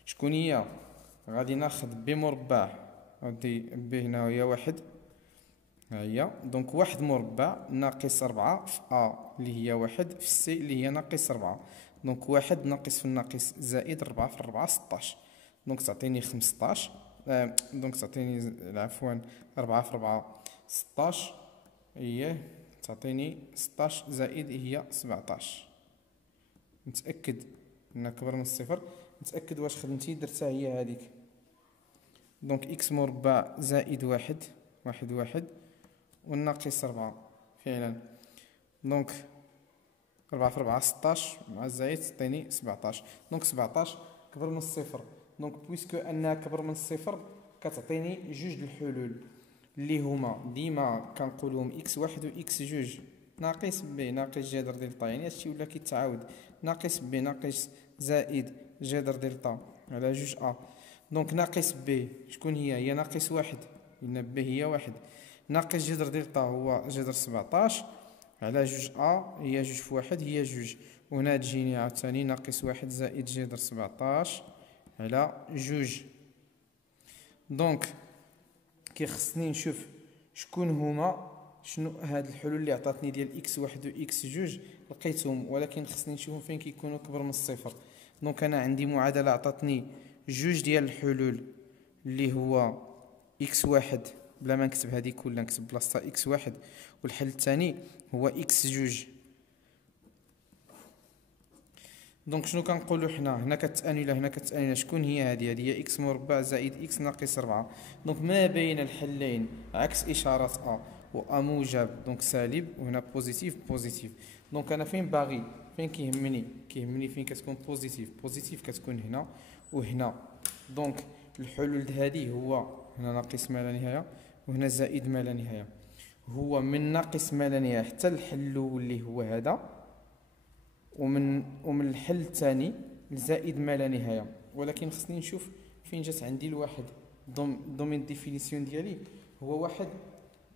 شكون هي؟ غادي ناخد بي مربع، غادي بي هنا هي واحد، ها هي. دونك واحد مربع ناقص ربعة في أ اللي هي واحد في سي اللي هي ناقص ربعة. دونك واحد ناقص في الناقص زائد ربعة في ربعة 16. دونك تعطيني 15. دونك تعطيني عفوا ربعة في ربعة 16 هي تعطيني 16 زائد هي 17. نتأكد انها كبر من الصفر، نتأكد واش خدمتي درتها هي هذيك. دونك إكس مربع زائد واحد واحد والناقص ربعة فعلا. دونك ربعة في ربعة 16 مع الزايد تعطيني 17. دونك 17 كبر من الصفر. دونك بويسكو انها كبر من الصفر كتعطيني جوج الحلول اللي هما ديما كنقولوهم إكس واحد و إكس جوج ناقص بي ناقص جذر دلتا، يعني هادشي ولا كيتعاود، ناقص بي ناقص زائد جذر دلتا على جوج أ. دونك ناقص بي شكون هي ناقص واحد، لأن بي هي واحد، ناقص جذر دلتا هو جذر 17 على جوج أ هي جوج في واحد هي جوج، وهنا تجيني عاوتاني ناقص واحد زائد جذر 17 على جوج. دونك كيخصني نشوف شكون هما شنو هاد الحلول اللي عطاتني ديال إكس واحد و إكس جوج لقيتهم، ولكن خصني نشوفهم فين كيكونوا كبر من الصفر. دونك أنا عندي معادلة عطاتني جوج ديال الحلول اللي هو إكس واحد بلا ما نكتب هذه كلها نكتب بلاصتها إكس واحد، والحل الثاني هو إكس جوج. دونك شنو كنقولوا حنا هنا كتسالني هنا كتسالني شكون هي هذه هي إكس مربع زائد إكس ناقص ربعة. دونك ما بين الحلين عكس إشارة أ، و أ موجب دونك سالب، وهنا بوزيتيف بوزيتيف. دونك أنا فين باغي فين كيهمني فين كتكون بوزيتيف كتكون هنا وهنا. دونك الحلول هذه هو هنا ناقص ما لا نهاية وهنا زائد ما لا نهاية، هو من ناقص ما لا نهاية حتى الحل الأول اللي هو هذا، ومن الحل الثاني لزائد ما لا نهاية. ولكن خصني نشوف فين جات عندي الواحد. دومين ديفينيسيون ديالي هو واحد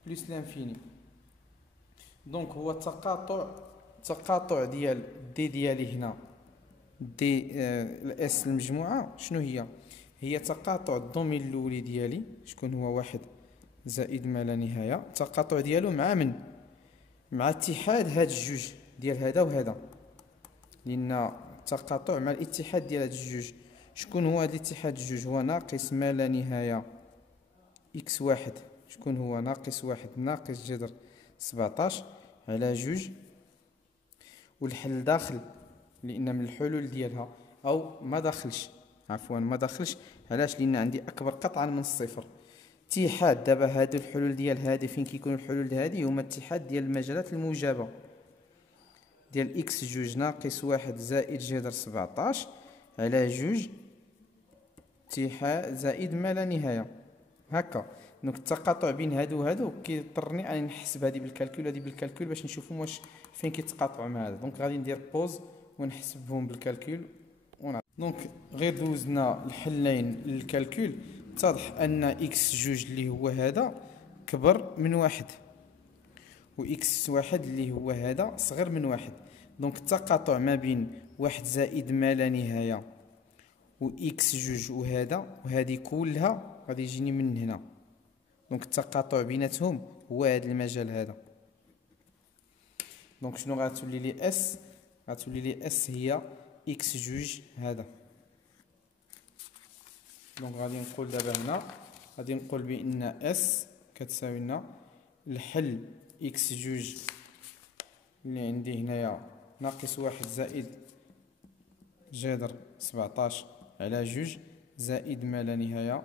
بلس لانفيني. دونك هو التقاطع ديال دي ديالي هنا دي الاس المجموعة شنو هي تقاطع الدومين الاولي ديالي شكون هو واحد زائد ما لا نهاية، التقاطع ديالو مع من؟ مع اتحاد هاد الجوج ديال هذا وهذا، لأن التقاطع مع الاتحاد ديال هاد الجوج. شكون هو هاد الاتحاد الجوج؟ هو ناقص ما لا نهاية إكس واحد شكون هو ناقص واحد ناقص جذر 17 على جوج، والحل داخل لأن من الحلول ديالها أو ما داخلش علاش؟ لأن عندي أكبر قطعا من الصفر. اتحاد دابا هادو الحلول ديال هادي فين كيكونوا الحلول هادي هما اتحاد ديال المجالات الموجبة ديال إكس جوج ناقص واحد زائد جذر 17 على جوج اتحاد زائد ما لا نهاية هكا. دونك التقاطع بين هادو وهادو كيضطرني اني نحسب هادي بالكالكول هادي بالكالكول باش نشوفهم واش فين كيتقاطعوا مع هذا. دونك غادي ندير بوز ونحسبهم بالكالكول دونك غير دوزنا الحلين للكالكول اتضح ان إكس جوج اللي هو هذا كبر من واحد، و إكس واحد اللي هو هذا صغر من واحد. دونك التقاطع ما بين واحد زائد ما لا نهاية و إكس جوج وهذا وهذه كلها غادي يجيني من هنا. دونك التقاطع بيناتهم هو هذا المجال هذا. دونك شنو غتولي لي اس؟ غتولي لي اس هي إكس جوج هذا. دونك غادي نقول دابا هنا بان اس كتساوي لنا الحل إكس جوج اللي عندي هنايا ناقص واحد زائد جذر 17 على جوج زائد ما لا نهاية.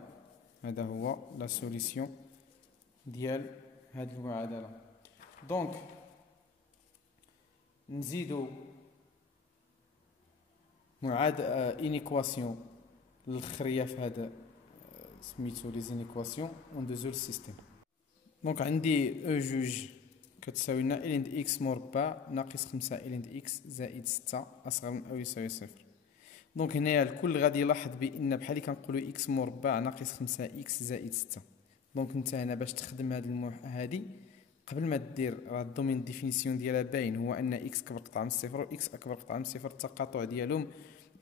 هذا هو لا سوليسيون ديال هاد المعادلة. دونك نزيدو انيكواسيون الاخرية في هذا سميتو لي زينيكواسيون وندوزو للسيستيم. دونك عندي او جوج كتساوي لنا ال عند اكس مربع ناقص 5 ال عند اكس زائد 6 اصغر من او يساوي صفر. دونك هنايا الكل غادي يلاحظ بان بحال اللي كنقولوا اكس مربع ناقص 5 اكس زائد 6. دونك انت هنا باش تخدم هادي قبل ما دير راه الدومين ديفينيسيون ديالها باين، هو ان اكس كبر قطعه من الصفر و اكس اكبر قطعه من الصفر. التقاطع ديالهم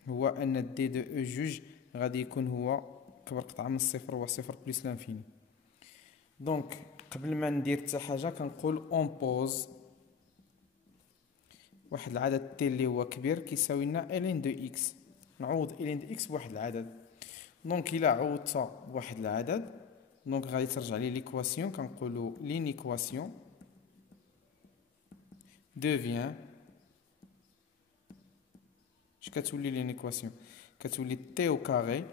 هو ان دي دو او جوج غادي يكون هو كبر قطعه من الصفر هو صفر بلس لانفيني. دونك قبل ما ندير حتى حاجه كنقول اون بوز واحد العدد تي اللي هو كبير كيساوي لنا ال ان دو اكس. نعوض ال ان دو اكس بواحد العدد. دونك الا عوضتها بواحد العدد دونك غادي ترجع لي ليكواسيون. كنقولوا لينيكواسيون devient اش كتولي لينيكواسيون؟ كتولي تي او كاري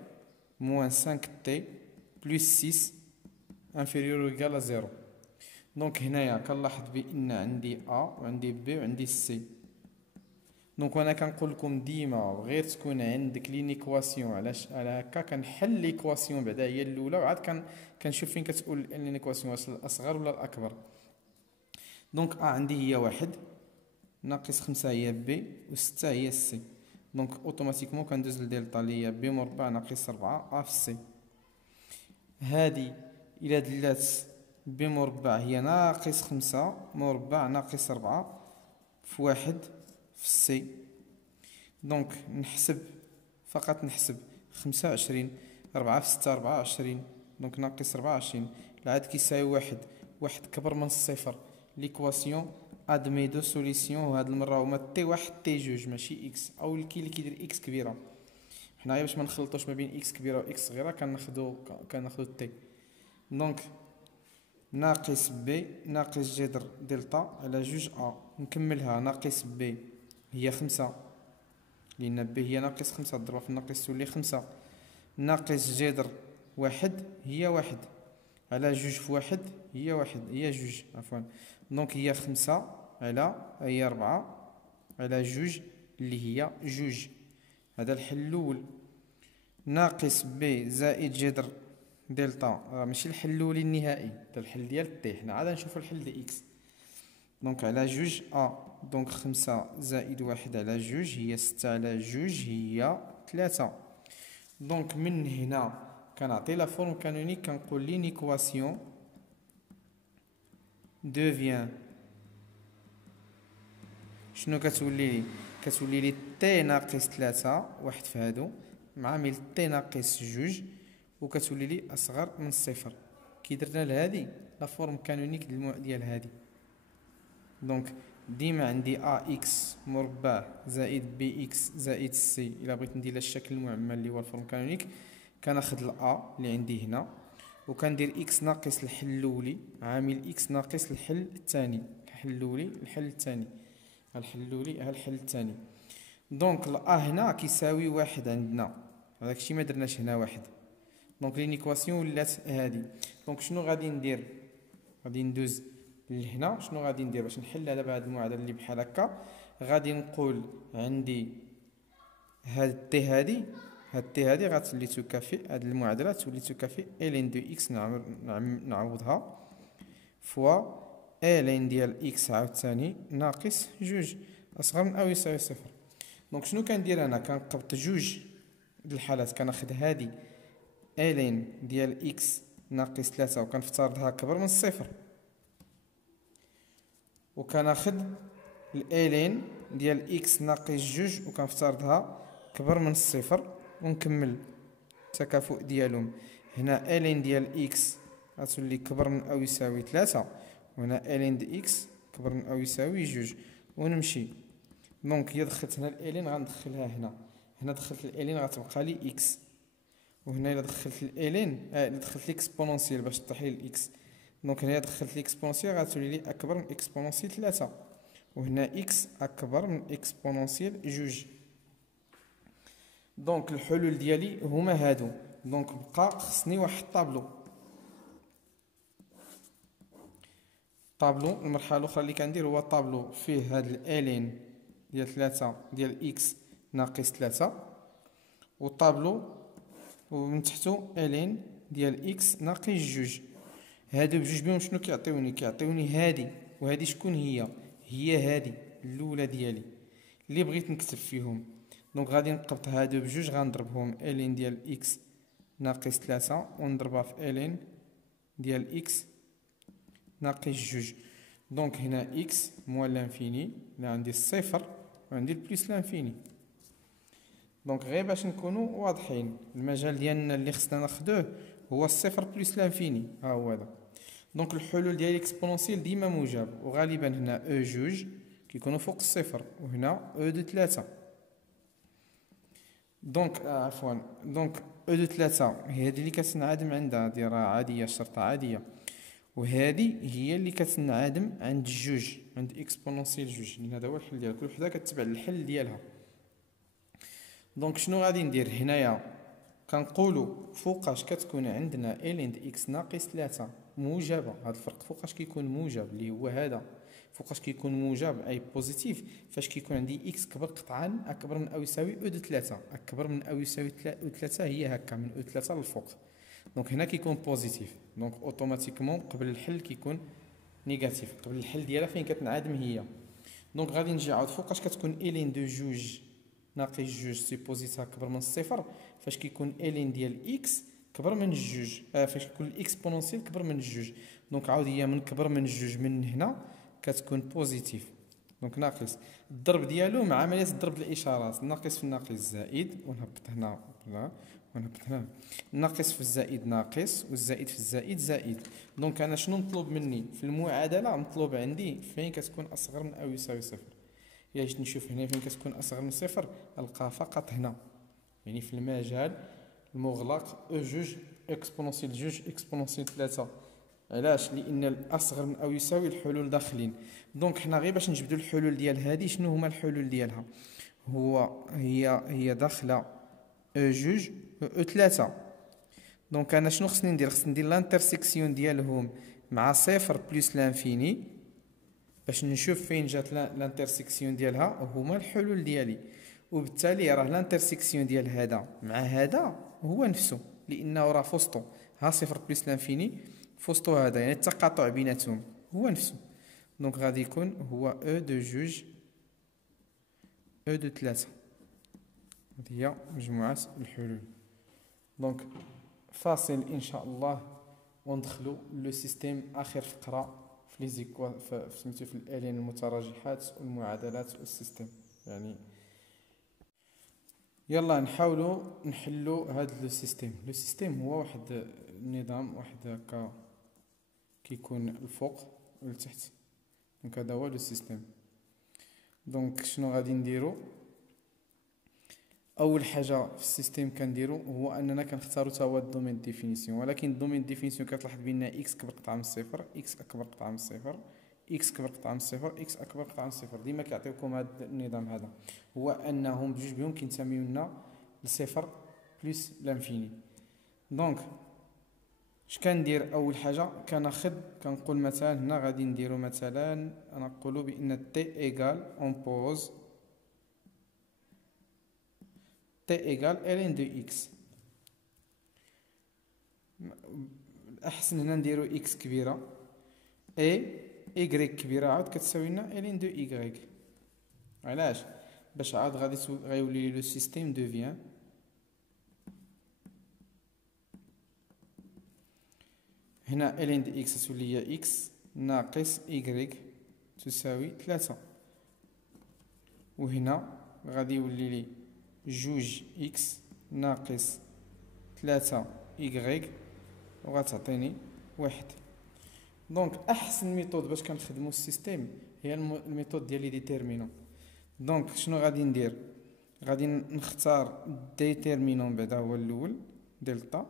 موان 5 تي بلس 6 انفيريور او ايكال ا 0. دونك هنايا كنلاحظ بان عندي ا وعندي بي وعندي سي. دونك وانا كنقول لكم ديما غير تكون عندك لينيكواسيون علاش على هكا كنحل ليكواسيون بعدا هي الاولى وعاد كنشوف فين كتقول لينيكواسيون واش الاصغر ولا الاكبر. دونك ا عندي هي واحد ناقص 5 هي بي و 6 هي سي. دونك اوتوماتيكمون كندوز لدلتا اللي هي بي مربع ناقص 4 ا في سي. هادي الى دلات بي مربع هي ناقص 5 مربع ناقص 4 في واحد في سي. دونك نحسب فقط نحسب 25 4 في 6 24 دونك ناقص 24 العدد كيساوي واحد. واحد كبر من الصفر. ليكواسيون ادمي دو سوليسيون وهاد المره هما تي واحد تي جوج ماشي اكس او الكي اللي كيدير اكس كبيره. حنايا باش ما نخلطوش ما بين اكس كبيره و اكس صغيره كناخدو تي. دونك ناقص بي ناقص جذر دلتا على جوج ا. نكملها ناقص بي هي 5 لان بي هي ناقص 5 ضربها في الناقص تولي 5 ناقص جذر واحد هي واحد على جوج في واحد هي واحد هي جوج عفوا. دونك هي 5 على هي 4 على جوج اللي هي جوج. هذا الحل الاول. ناقص بي زائد جذر دلتا ماشي الحل الاولي النهائي، هذا الحل ديال تي. حنا عاد نشوفو الحل ديال اكس. دونك على جوج ا دونك 5 زائد واحد على جوج هي 6 على جوج هي 3. دونك من هنا كنعطي لا فورم كانونيك كنقول لينيكواسيون devient شنو كتولي لي؟ كتولي لي تي ناقص 3 واحد في هادو مع ميل تي ناقص جوج وكتولي لي اصغر من الصفر. كي درنا لهادي لا فورم كانونيك ديال هادي. دونك ديما عندي ا اكس مربع زائد بي اكس زائد سي. الا بغيت ندير الشكل المعمل اللي هو الفورم كانونيك كناخذ الا اللي عندي هنا وكندير اكس ناقص الحل الاولي عامل اكس ناقص الحل الثاني. الحل الاولي الحل الثاني الحل الاولي ها الحل الثاني. دونك لا هنا كيساوي واحد عندنا هذاك الشيء ما درناش هنا واحد. دونك لينيكواسيون ولات هادي. دونك شنو غادي ندير؟ غادي ندوز لهنا. شنو غادي ندير باش نحل على هاد المعادله اللي بحال هكا؟ غادي نقول عندي هاد تي هادي غتولي تكافئ هاد المعادله تولي تكافئ ال ان دو اكس نعوضها فوا ال ان ديال اكس عاوتاني ناقص جوج اصغر من او يساوي صفر. دونك شنو كندير انا؟ كنقبط جوج د الحالات كناخد هادي ال ان ديال اكس ناقص 3 وكنفترضها كبر من الصفر وكناخد ال ان ديال اكس ناقص جوج وكنفترضها كبر من الصفر ونكمل التكافؤ ديالهم. هنا ال ان ديال اكس غتولي كبر من او يساوي 3 وهنا ال ان دي اكس كبر من او يساوي جوج ونمشي. دونك هي دخلت هنا ال ان غندخلها هنا دخلت ال ان غتبقى لي اكس وهنا الا دخلت ال ان دخلت ليكسبونونسيال باش تطيح لي الاكس. دونك هنا دخلت ليكسبونونسيال غتولي لي اكبر من اكسبونونسيال 3 وهنا اكس اكبر من اكسبونونسيال جوج. دونك الحلول ديالي هما هادو. دونك بقى خصني واحد طابلو. المرحله الاخرى اللي كندير هو طابلو فيه هاد الالين ديال 3 ديال اكس ناقص 3، وطابلو ومن تحتو الين ديال اكس ناقص جوج. هادو بجوج بهم شنو كيعطيوني هادي وهادي. شكون هي هادي الاولى ديالي اللي بغيت نكتب فيهم. دونك غادي نقبط هادو بجوج، غنضربهم الين ديال اكس ناقص 3 ونضربها في الين ديال اكس ناقص جوج. دونك هنا اكس موال لانفيني، لا عندي الصفر وعندي البليس لانفيني. دونك غير باش نكونوا واضحين، المجال ديالنا اللي خصنا ناخذوه هو الصفر بليس لانفيني، ها هو هذا. دونك الحلول ديال الاكسبونونسيال ديما موجب، وغالبا هنا او جوج كيكونوا فوق الصفر، وهنا او دو 3. دونك دونك او دو 3 هي هذه اللي كتنعدم عندها، هذه راه عاديه، شرطه عاديه. وهذه هي اللي كتنعدم عند جوج، عند اكسبونونسيال جوج، لان هذا هو الحل ديالها. كل وحده كتبع الحل ديالها. دونك شنو غادي ندير هنايا؟ كنقولوا فوقاش كتكون عندنا الين د اكس ناقص 3 موجبه. هذا الفرق فوقاش كيكون موجب اللي هو هذا، فوقاش كيكون موجب اي بوزيتيف فاش كيكون عندي اكس كبر قطعا اكبر من او يساوي او د 3. اكبر من او يساوي او 3 هي هكا من او 3 للفوق. دونك هنا كيكون بوزيتيف، دونك اوتوماتيكمون قبل الحل كيكون نيجاتيف، قبل الحل ديالها فين كتنعدم هي. دونك غادي نجي عاود فوقاش كتكون الين دو جوج ناقص جوج سيبوزيتها كبر من الصفر، فاش كيكون الين ديال اكس كبر من الجوج، فاش كيكون الاكسبونونسيال كبر من الجوج. دونك عاود هي من كبر من الجوج من هنا كتكون بوزيتيف، دونك ناقص. الضرب ديالو مع عمليه الضرب الاشارات، الناقص في الناقص زائد، ونهبط هنا بلا ونهبط هنا، الناقص في الزائد ناقص والزائد في الزائد زائد. دونك انا شنو مطلوب مني في المعادله؟ مطلوب عندي فين كتكون اصغر من او يساوي صفر. جيت نشوف هنا فين كتكون اصغر من صفر، القاها فقط هنا، يعني في المجال المغلق او جوج اكسبونونسيال جوج اكسبونونسيال 3. علاش؟ لان الاصغر من او يساوي الحلول داخلين. دونك حنا غير باش نجبدوا الحلول ديال هذه، شنو هما الحلول ديالها؟ هي داخله او جوج او 3. دونك انا شنو خصني ندير؟ خصني ندير لانترسيكسيون ديالهم مع صفر بلس لانفيني باش نشوف فين جات لانترسيكسيون ديالها، هما الحلول ديالي. وبالتالي راه لانترسيكسيون ديال هذا مع هذا هو نفسه، لانه راه فوسطو ها صفر بلس لانفيني فوسطو هذا، يعني التقاطع بيناتهم هو نفسه. دونك غادي يكون هو او دو جوج او دو 3. هذه هي مجموعه الحلول. دونك فاصل ان شاء الله وندخلوا لو سيستيم اخر فقره في لي زيكوا سميتو في الالين المتراجحات والمعادلات والسيستيم. يعني يلا نحاولوا نحلوا هذا لو سيستيم. لو سيستيم هو واحد النظام واحد هكا كيكون الفوق والتحت. دونك هذا هو لو سيستيم. دونك شنو غادي نديرو؟ اول حاجه في السيستيم كنديرو هو اننا كنختاروا تا هو الدومين ديفينيسيون، ولكن الدومين ديفينيسيون كتلاحظ بان اكس كبر قطعه من الصفر، اكس اكبر قطعه من الصفر، اكس كبر قطعه من الصفر، اكس اكبر قطعه من الصفر. ديما كيعطيوكم هذا النظام هذا، هو انهم بجوج بهم كينتميو لنا لصفر بلس لانفيني. دونك اش كندير؟ اول حاجه كنقول مثلا هنا غادي نديرو مثلا نقولوا بان تي ايغال اون بوز t égale ln de x. الأحسن هنا نديرو x كبيرة a y كبيرة عاد كتساوي لنا ln de y. علاش؟ باش عاد غيولي لو سيستيم دوفيان هنا ln de x تولي هي x ناقص y تساوي 3، وهنا غادي يولي لي جوج إكس ناقص 3 إيكغيك وغتعطيني واحد. دونك أحسن ميثود باش كنخدمو السيستيم هي الميثود ديال لي ديتيرمينون. دونك شنو غادي ندير؟ غادي نختار ديتيرمينون بعدا هو الأول دلتا،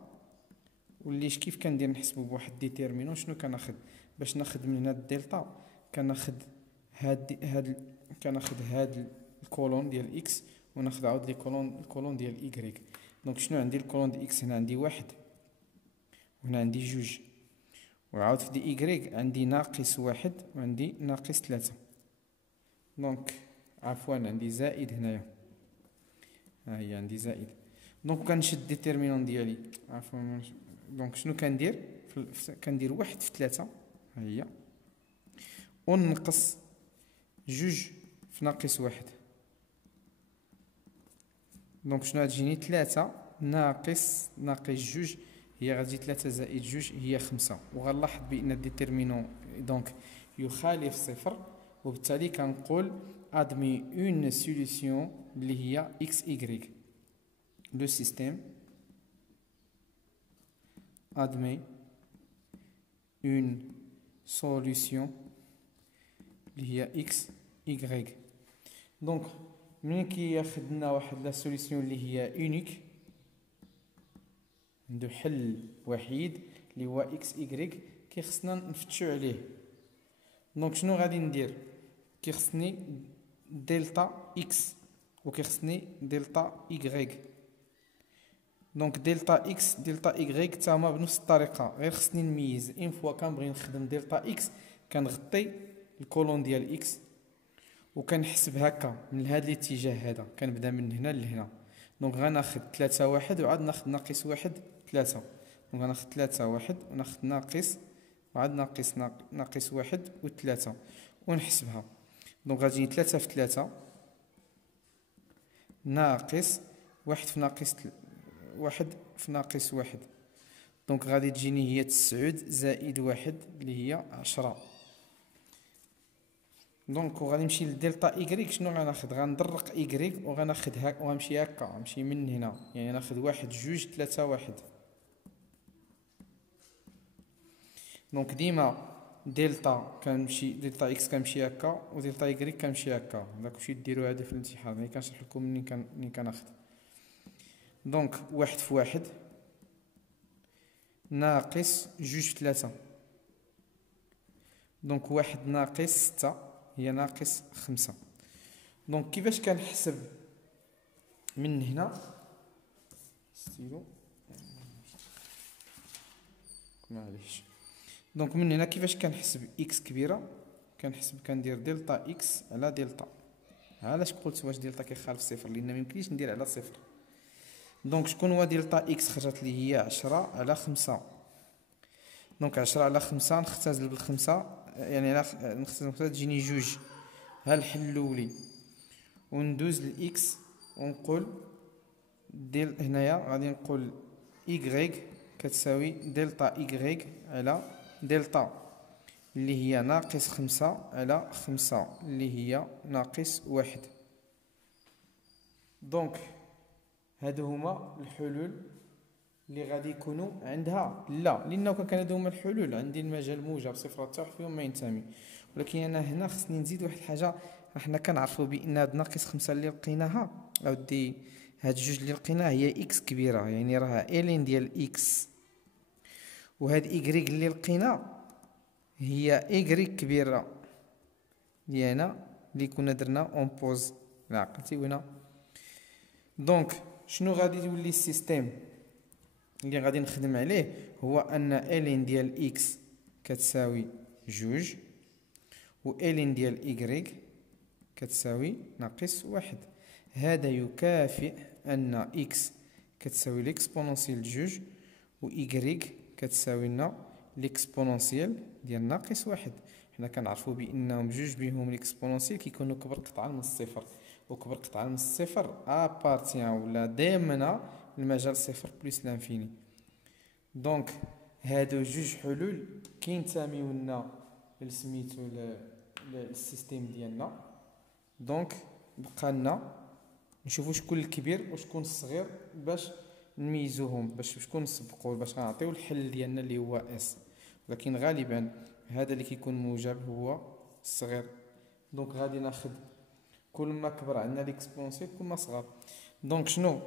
وليش كيف كندير نحسبو بواحد ديتيرمينون. شنو كناخد باش ناخد من هنا الدلتا؟ كناخد كناخد هاد الكولون ديال اكس، وناخد عاود لي الكولون ديال ايكغيك. دونك شنو عندي؟ الكولون ديال اكس هنا عندي واحد، وهنا عندي جوج، وعاود في دي ايكغيك عندي ناقص واحد وعندي ناقص ثلاثة. دونك عفوا عندي زائد هنايا، ها هي عندي زائد. دونك كنشد ديتيرمينون ديالي، عفوا. دونك شنو كندير؟ كندير واحد في ثلاثة، ها هي، وننقص جوج في ناقص واحد. دونك شنو غتجيني؟ ثلاثة ناقص جوج هي غتجي ثلاثة زائد جوج هي خمسة. وغنلاحظ بأن الديتيرمينون دونك يخالف صفر، وبالتالي كنقول admet une solution اللي هي x y. Le système admet une solution اللي هي x y. دونك ملي كياخد لنا واحد لا سوليسيون اللي هي اونيك، عنده حل وحيد اللي هو اكس ايكغيك، كيخصنا نفتشو عليه. دونك شنو غادي ندير؟ كيخصني دلتا اكس وكيخصني دلتا ايكغيك. دونك دلتا اكس دلتا ايكغيك تاهما بنفس الطريقه، غير خصني نميز. اون فوا كنبغي نخدم دلتا اكس كنغطي الكولون ديال اكس وكنحسب هكا من هذا الاتجاه هذا، كنبدا من هنا لهنا. دونك غناخد ثلاثة واحد وعاد ناخد ناقص واحد ثلاثة. دونك غناخد ثلاثة واحد وناخد ناقص وعاد ناقص واحد وثلاثة ونحسبها. دونك غتجيني ثلاثة في ثلاثة ناقص واحد في ناقص واحد في ناقص واحد. دونك غادي تجيني هي تسعود زائد واحد اللي هي 10. دونك وغادي نمشي لدلتا ايكغيك. شنو غناخد؟ غندرق ايكغيك وغناخد هكا وغنمشي هكا، غنمشي من هنا، يعني ناخد واحد جوج ثلاثة واحد. دونك ديما دلتا كنمشي، دلتا اكس كنمشي هكا، ودلتا ايكغيك كنمشي هكا. داكشي ديروا هذا في الامتحان، ملي كنشرح لكم منين كناخد. دونك واحد في واحد ناقص جوج في ثلاثة. دونك واحد ناقص ستة هي ناقص خمسة. دونك كيفاش كنحسب من هنا؟ ستيلو معليش. دونك من هنا كيفاش كنحسب اكس كبيره؟ كندير دلتا اكس على دلتا. علاش قلت واش دلتا كيخالف صفر؟ لان ميمكنليش ندير على صفر. دونك شكون هو دلتا اكس؟ خرجت لي هي 10 على 5. دونك 10 على 5 نختزل بالخمسة، يعني نختزل بالخمسة تجيني جوج. ها الحل الاولي، وندوز لاكس ونقول هنايا غادي نقول ايكغيك كتساوي دلتا ايكغيك على دلتا اللي هي ناقص 5 على 5 اللي هي ناقص 1. دونك هادو هما الحلول اللي غادي يكونوا عندها لا، لانه كان هادو هما الحلول عندي المجال موجب صفر تاع فيهم ما ينتمي. ولكن انا هنا خصني نزيد واحد الحاجه. حنا كنعرفوا بان هاد ناقص 5 اللي لقيناها اودي، هاد جوج اللي لقيناها هي اكس كبيره، يعني راها الين ديال اكس، وهاد ايكغيك اللي لقينا هي ايكغيك كبيره ديالنا اللي كنا درنا اون بوز. لا عقلتي وهنا. دونك شنو غادي يولي السيستيم اللي غادي نخدم عليه؟ هو ان الين ديال اكس كتساوي جوج، و الين ديال ايكغيك كتساوي ناقص واحد. هذا يكافئ ان اكس كتساوي ليكسبونونسيال جوج، و ايكغيك كتساوي لنا ليكسبونونسيال ديال ناقص واحد. حنا كنعرفوا بانهم جوج بينهم ليكسبونونسيال كيكونوا كبر قطعا من الصفر، وكبر قطعا من الصفر ابارتيان ولا ضمن المجال صفر بلس لانفيني. دونك هادو جوج حلول كينتميو لنا لسميتو السيستيم ديالنا. دونك بقى لنا نشوفوا شكون الكبير وشكون الصغير باش نميزوهم، باش شكون نسبقوا، باش غنعطيو الحل ديالنا اللي هو اس. ولكن غالبا هذا اللي كيكون موجب هو الصغير. دونك غادي ناخذ كل ما كبر عندنا ليكسبونسيال كل ما صغر. دونك شنو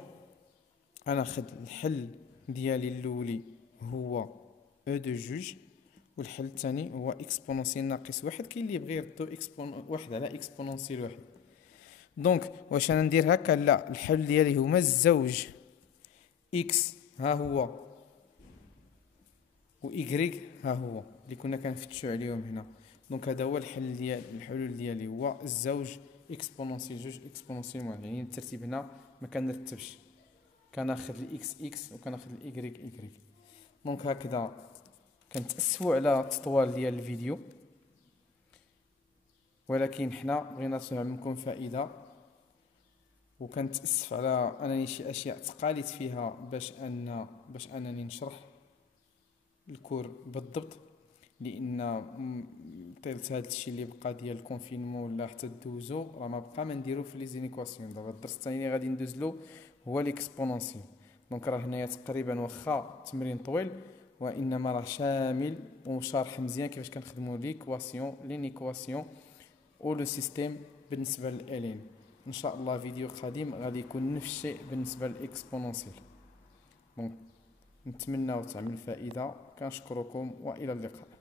غناخذ؟ الحل ديالي الاولي هو او دو جوج، والحل الثاني هو اكسبونونسيال ناقص واحد. كاين اللي يبغي يردو واحد على اكسبونونسيال واحد. دونك واش انا ندير هكا؟ لا، الحل ديالي هما الزوج اكس ها هو و ايكغيك ها هو اللي كنا كنفتشوا عليهم هنا. دونك هذا هو الحل ديال الحلول ديالي، هو الزوج اكسبونونسيال جوج اكسبونونسيال واحد. يعني الترتيب هنا ما كنرتبش، كناخذ الاكس اكس وكناخذ الايكغيك ايكغيك. دونك هكذا كنتأسفوا على التطوال ديال الفيديو، ولكن حنا بغينا نعلمكم فائده، وكنتأسف على انني شي اشياء تقاليد فيها باش انني نشرح الكور بالضبط، لان طيلت هذا الشيء اللي بقى ديال الكونفينمون ولا حتى دوزو راه ما بقى ما نديرو في لي زينيكواسيون. دابا الدرس الثاني اللي غادي ندوز له هو ليكسبونونسيال. دونك راه هنايا تقريبا واخا تمرين طويل، وانما راه شامل وشارح مزيان كيفاش كنخدموا ليكواسيون لينيكواسيون و لو سيستيم بالنسبه للالين. ان شاء الله فيديو قادم غادي يكون نفس الشيء بالنسبه للاكسبونونسيال. دونك نتمنى تعمل فائده. كنشكركم والى اللقاء.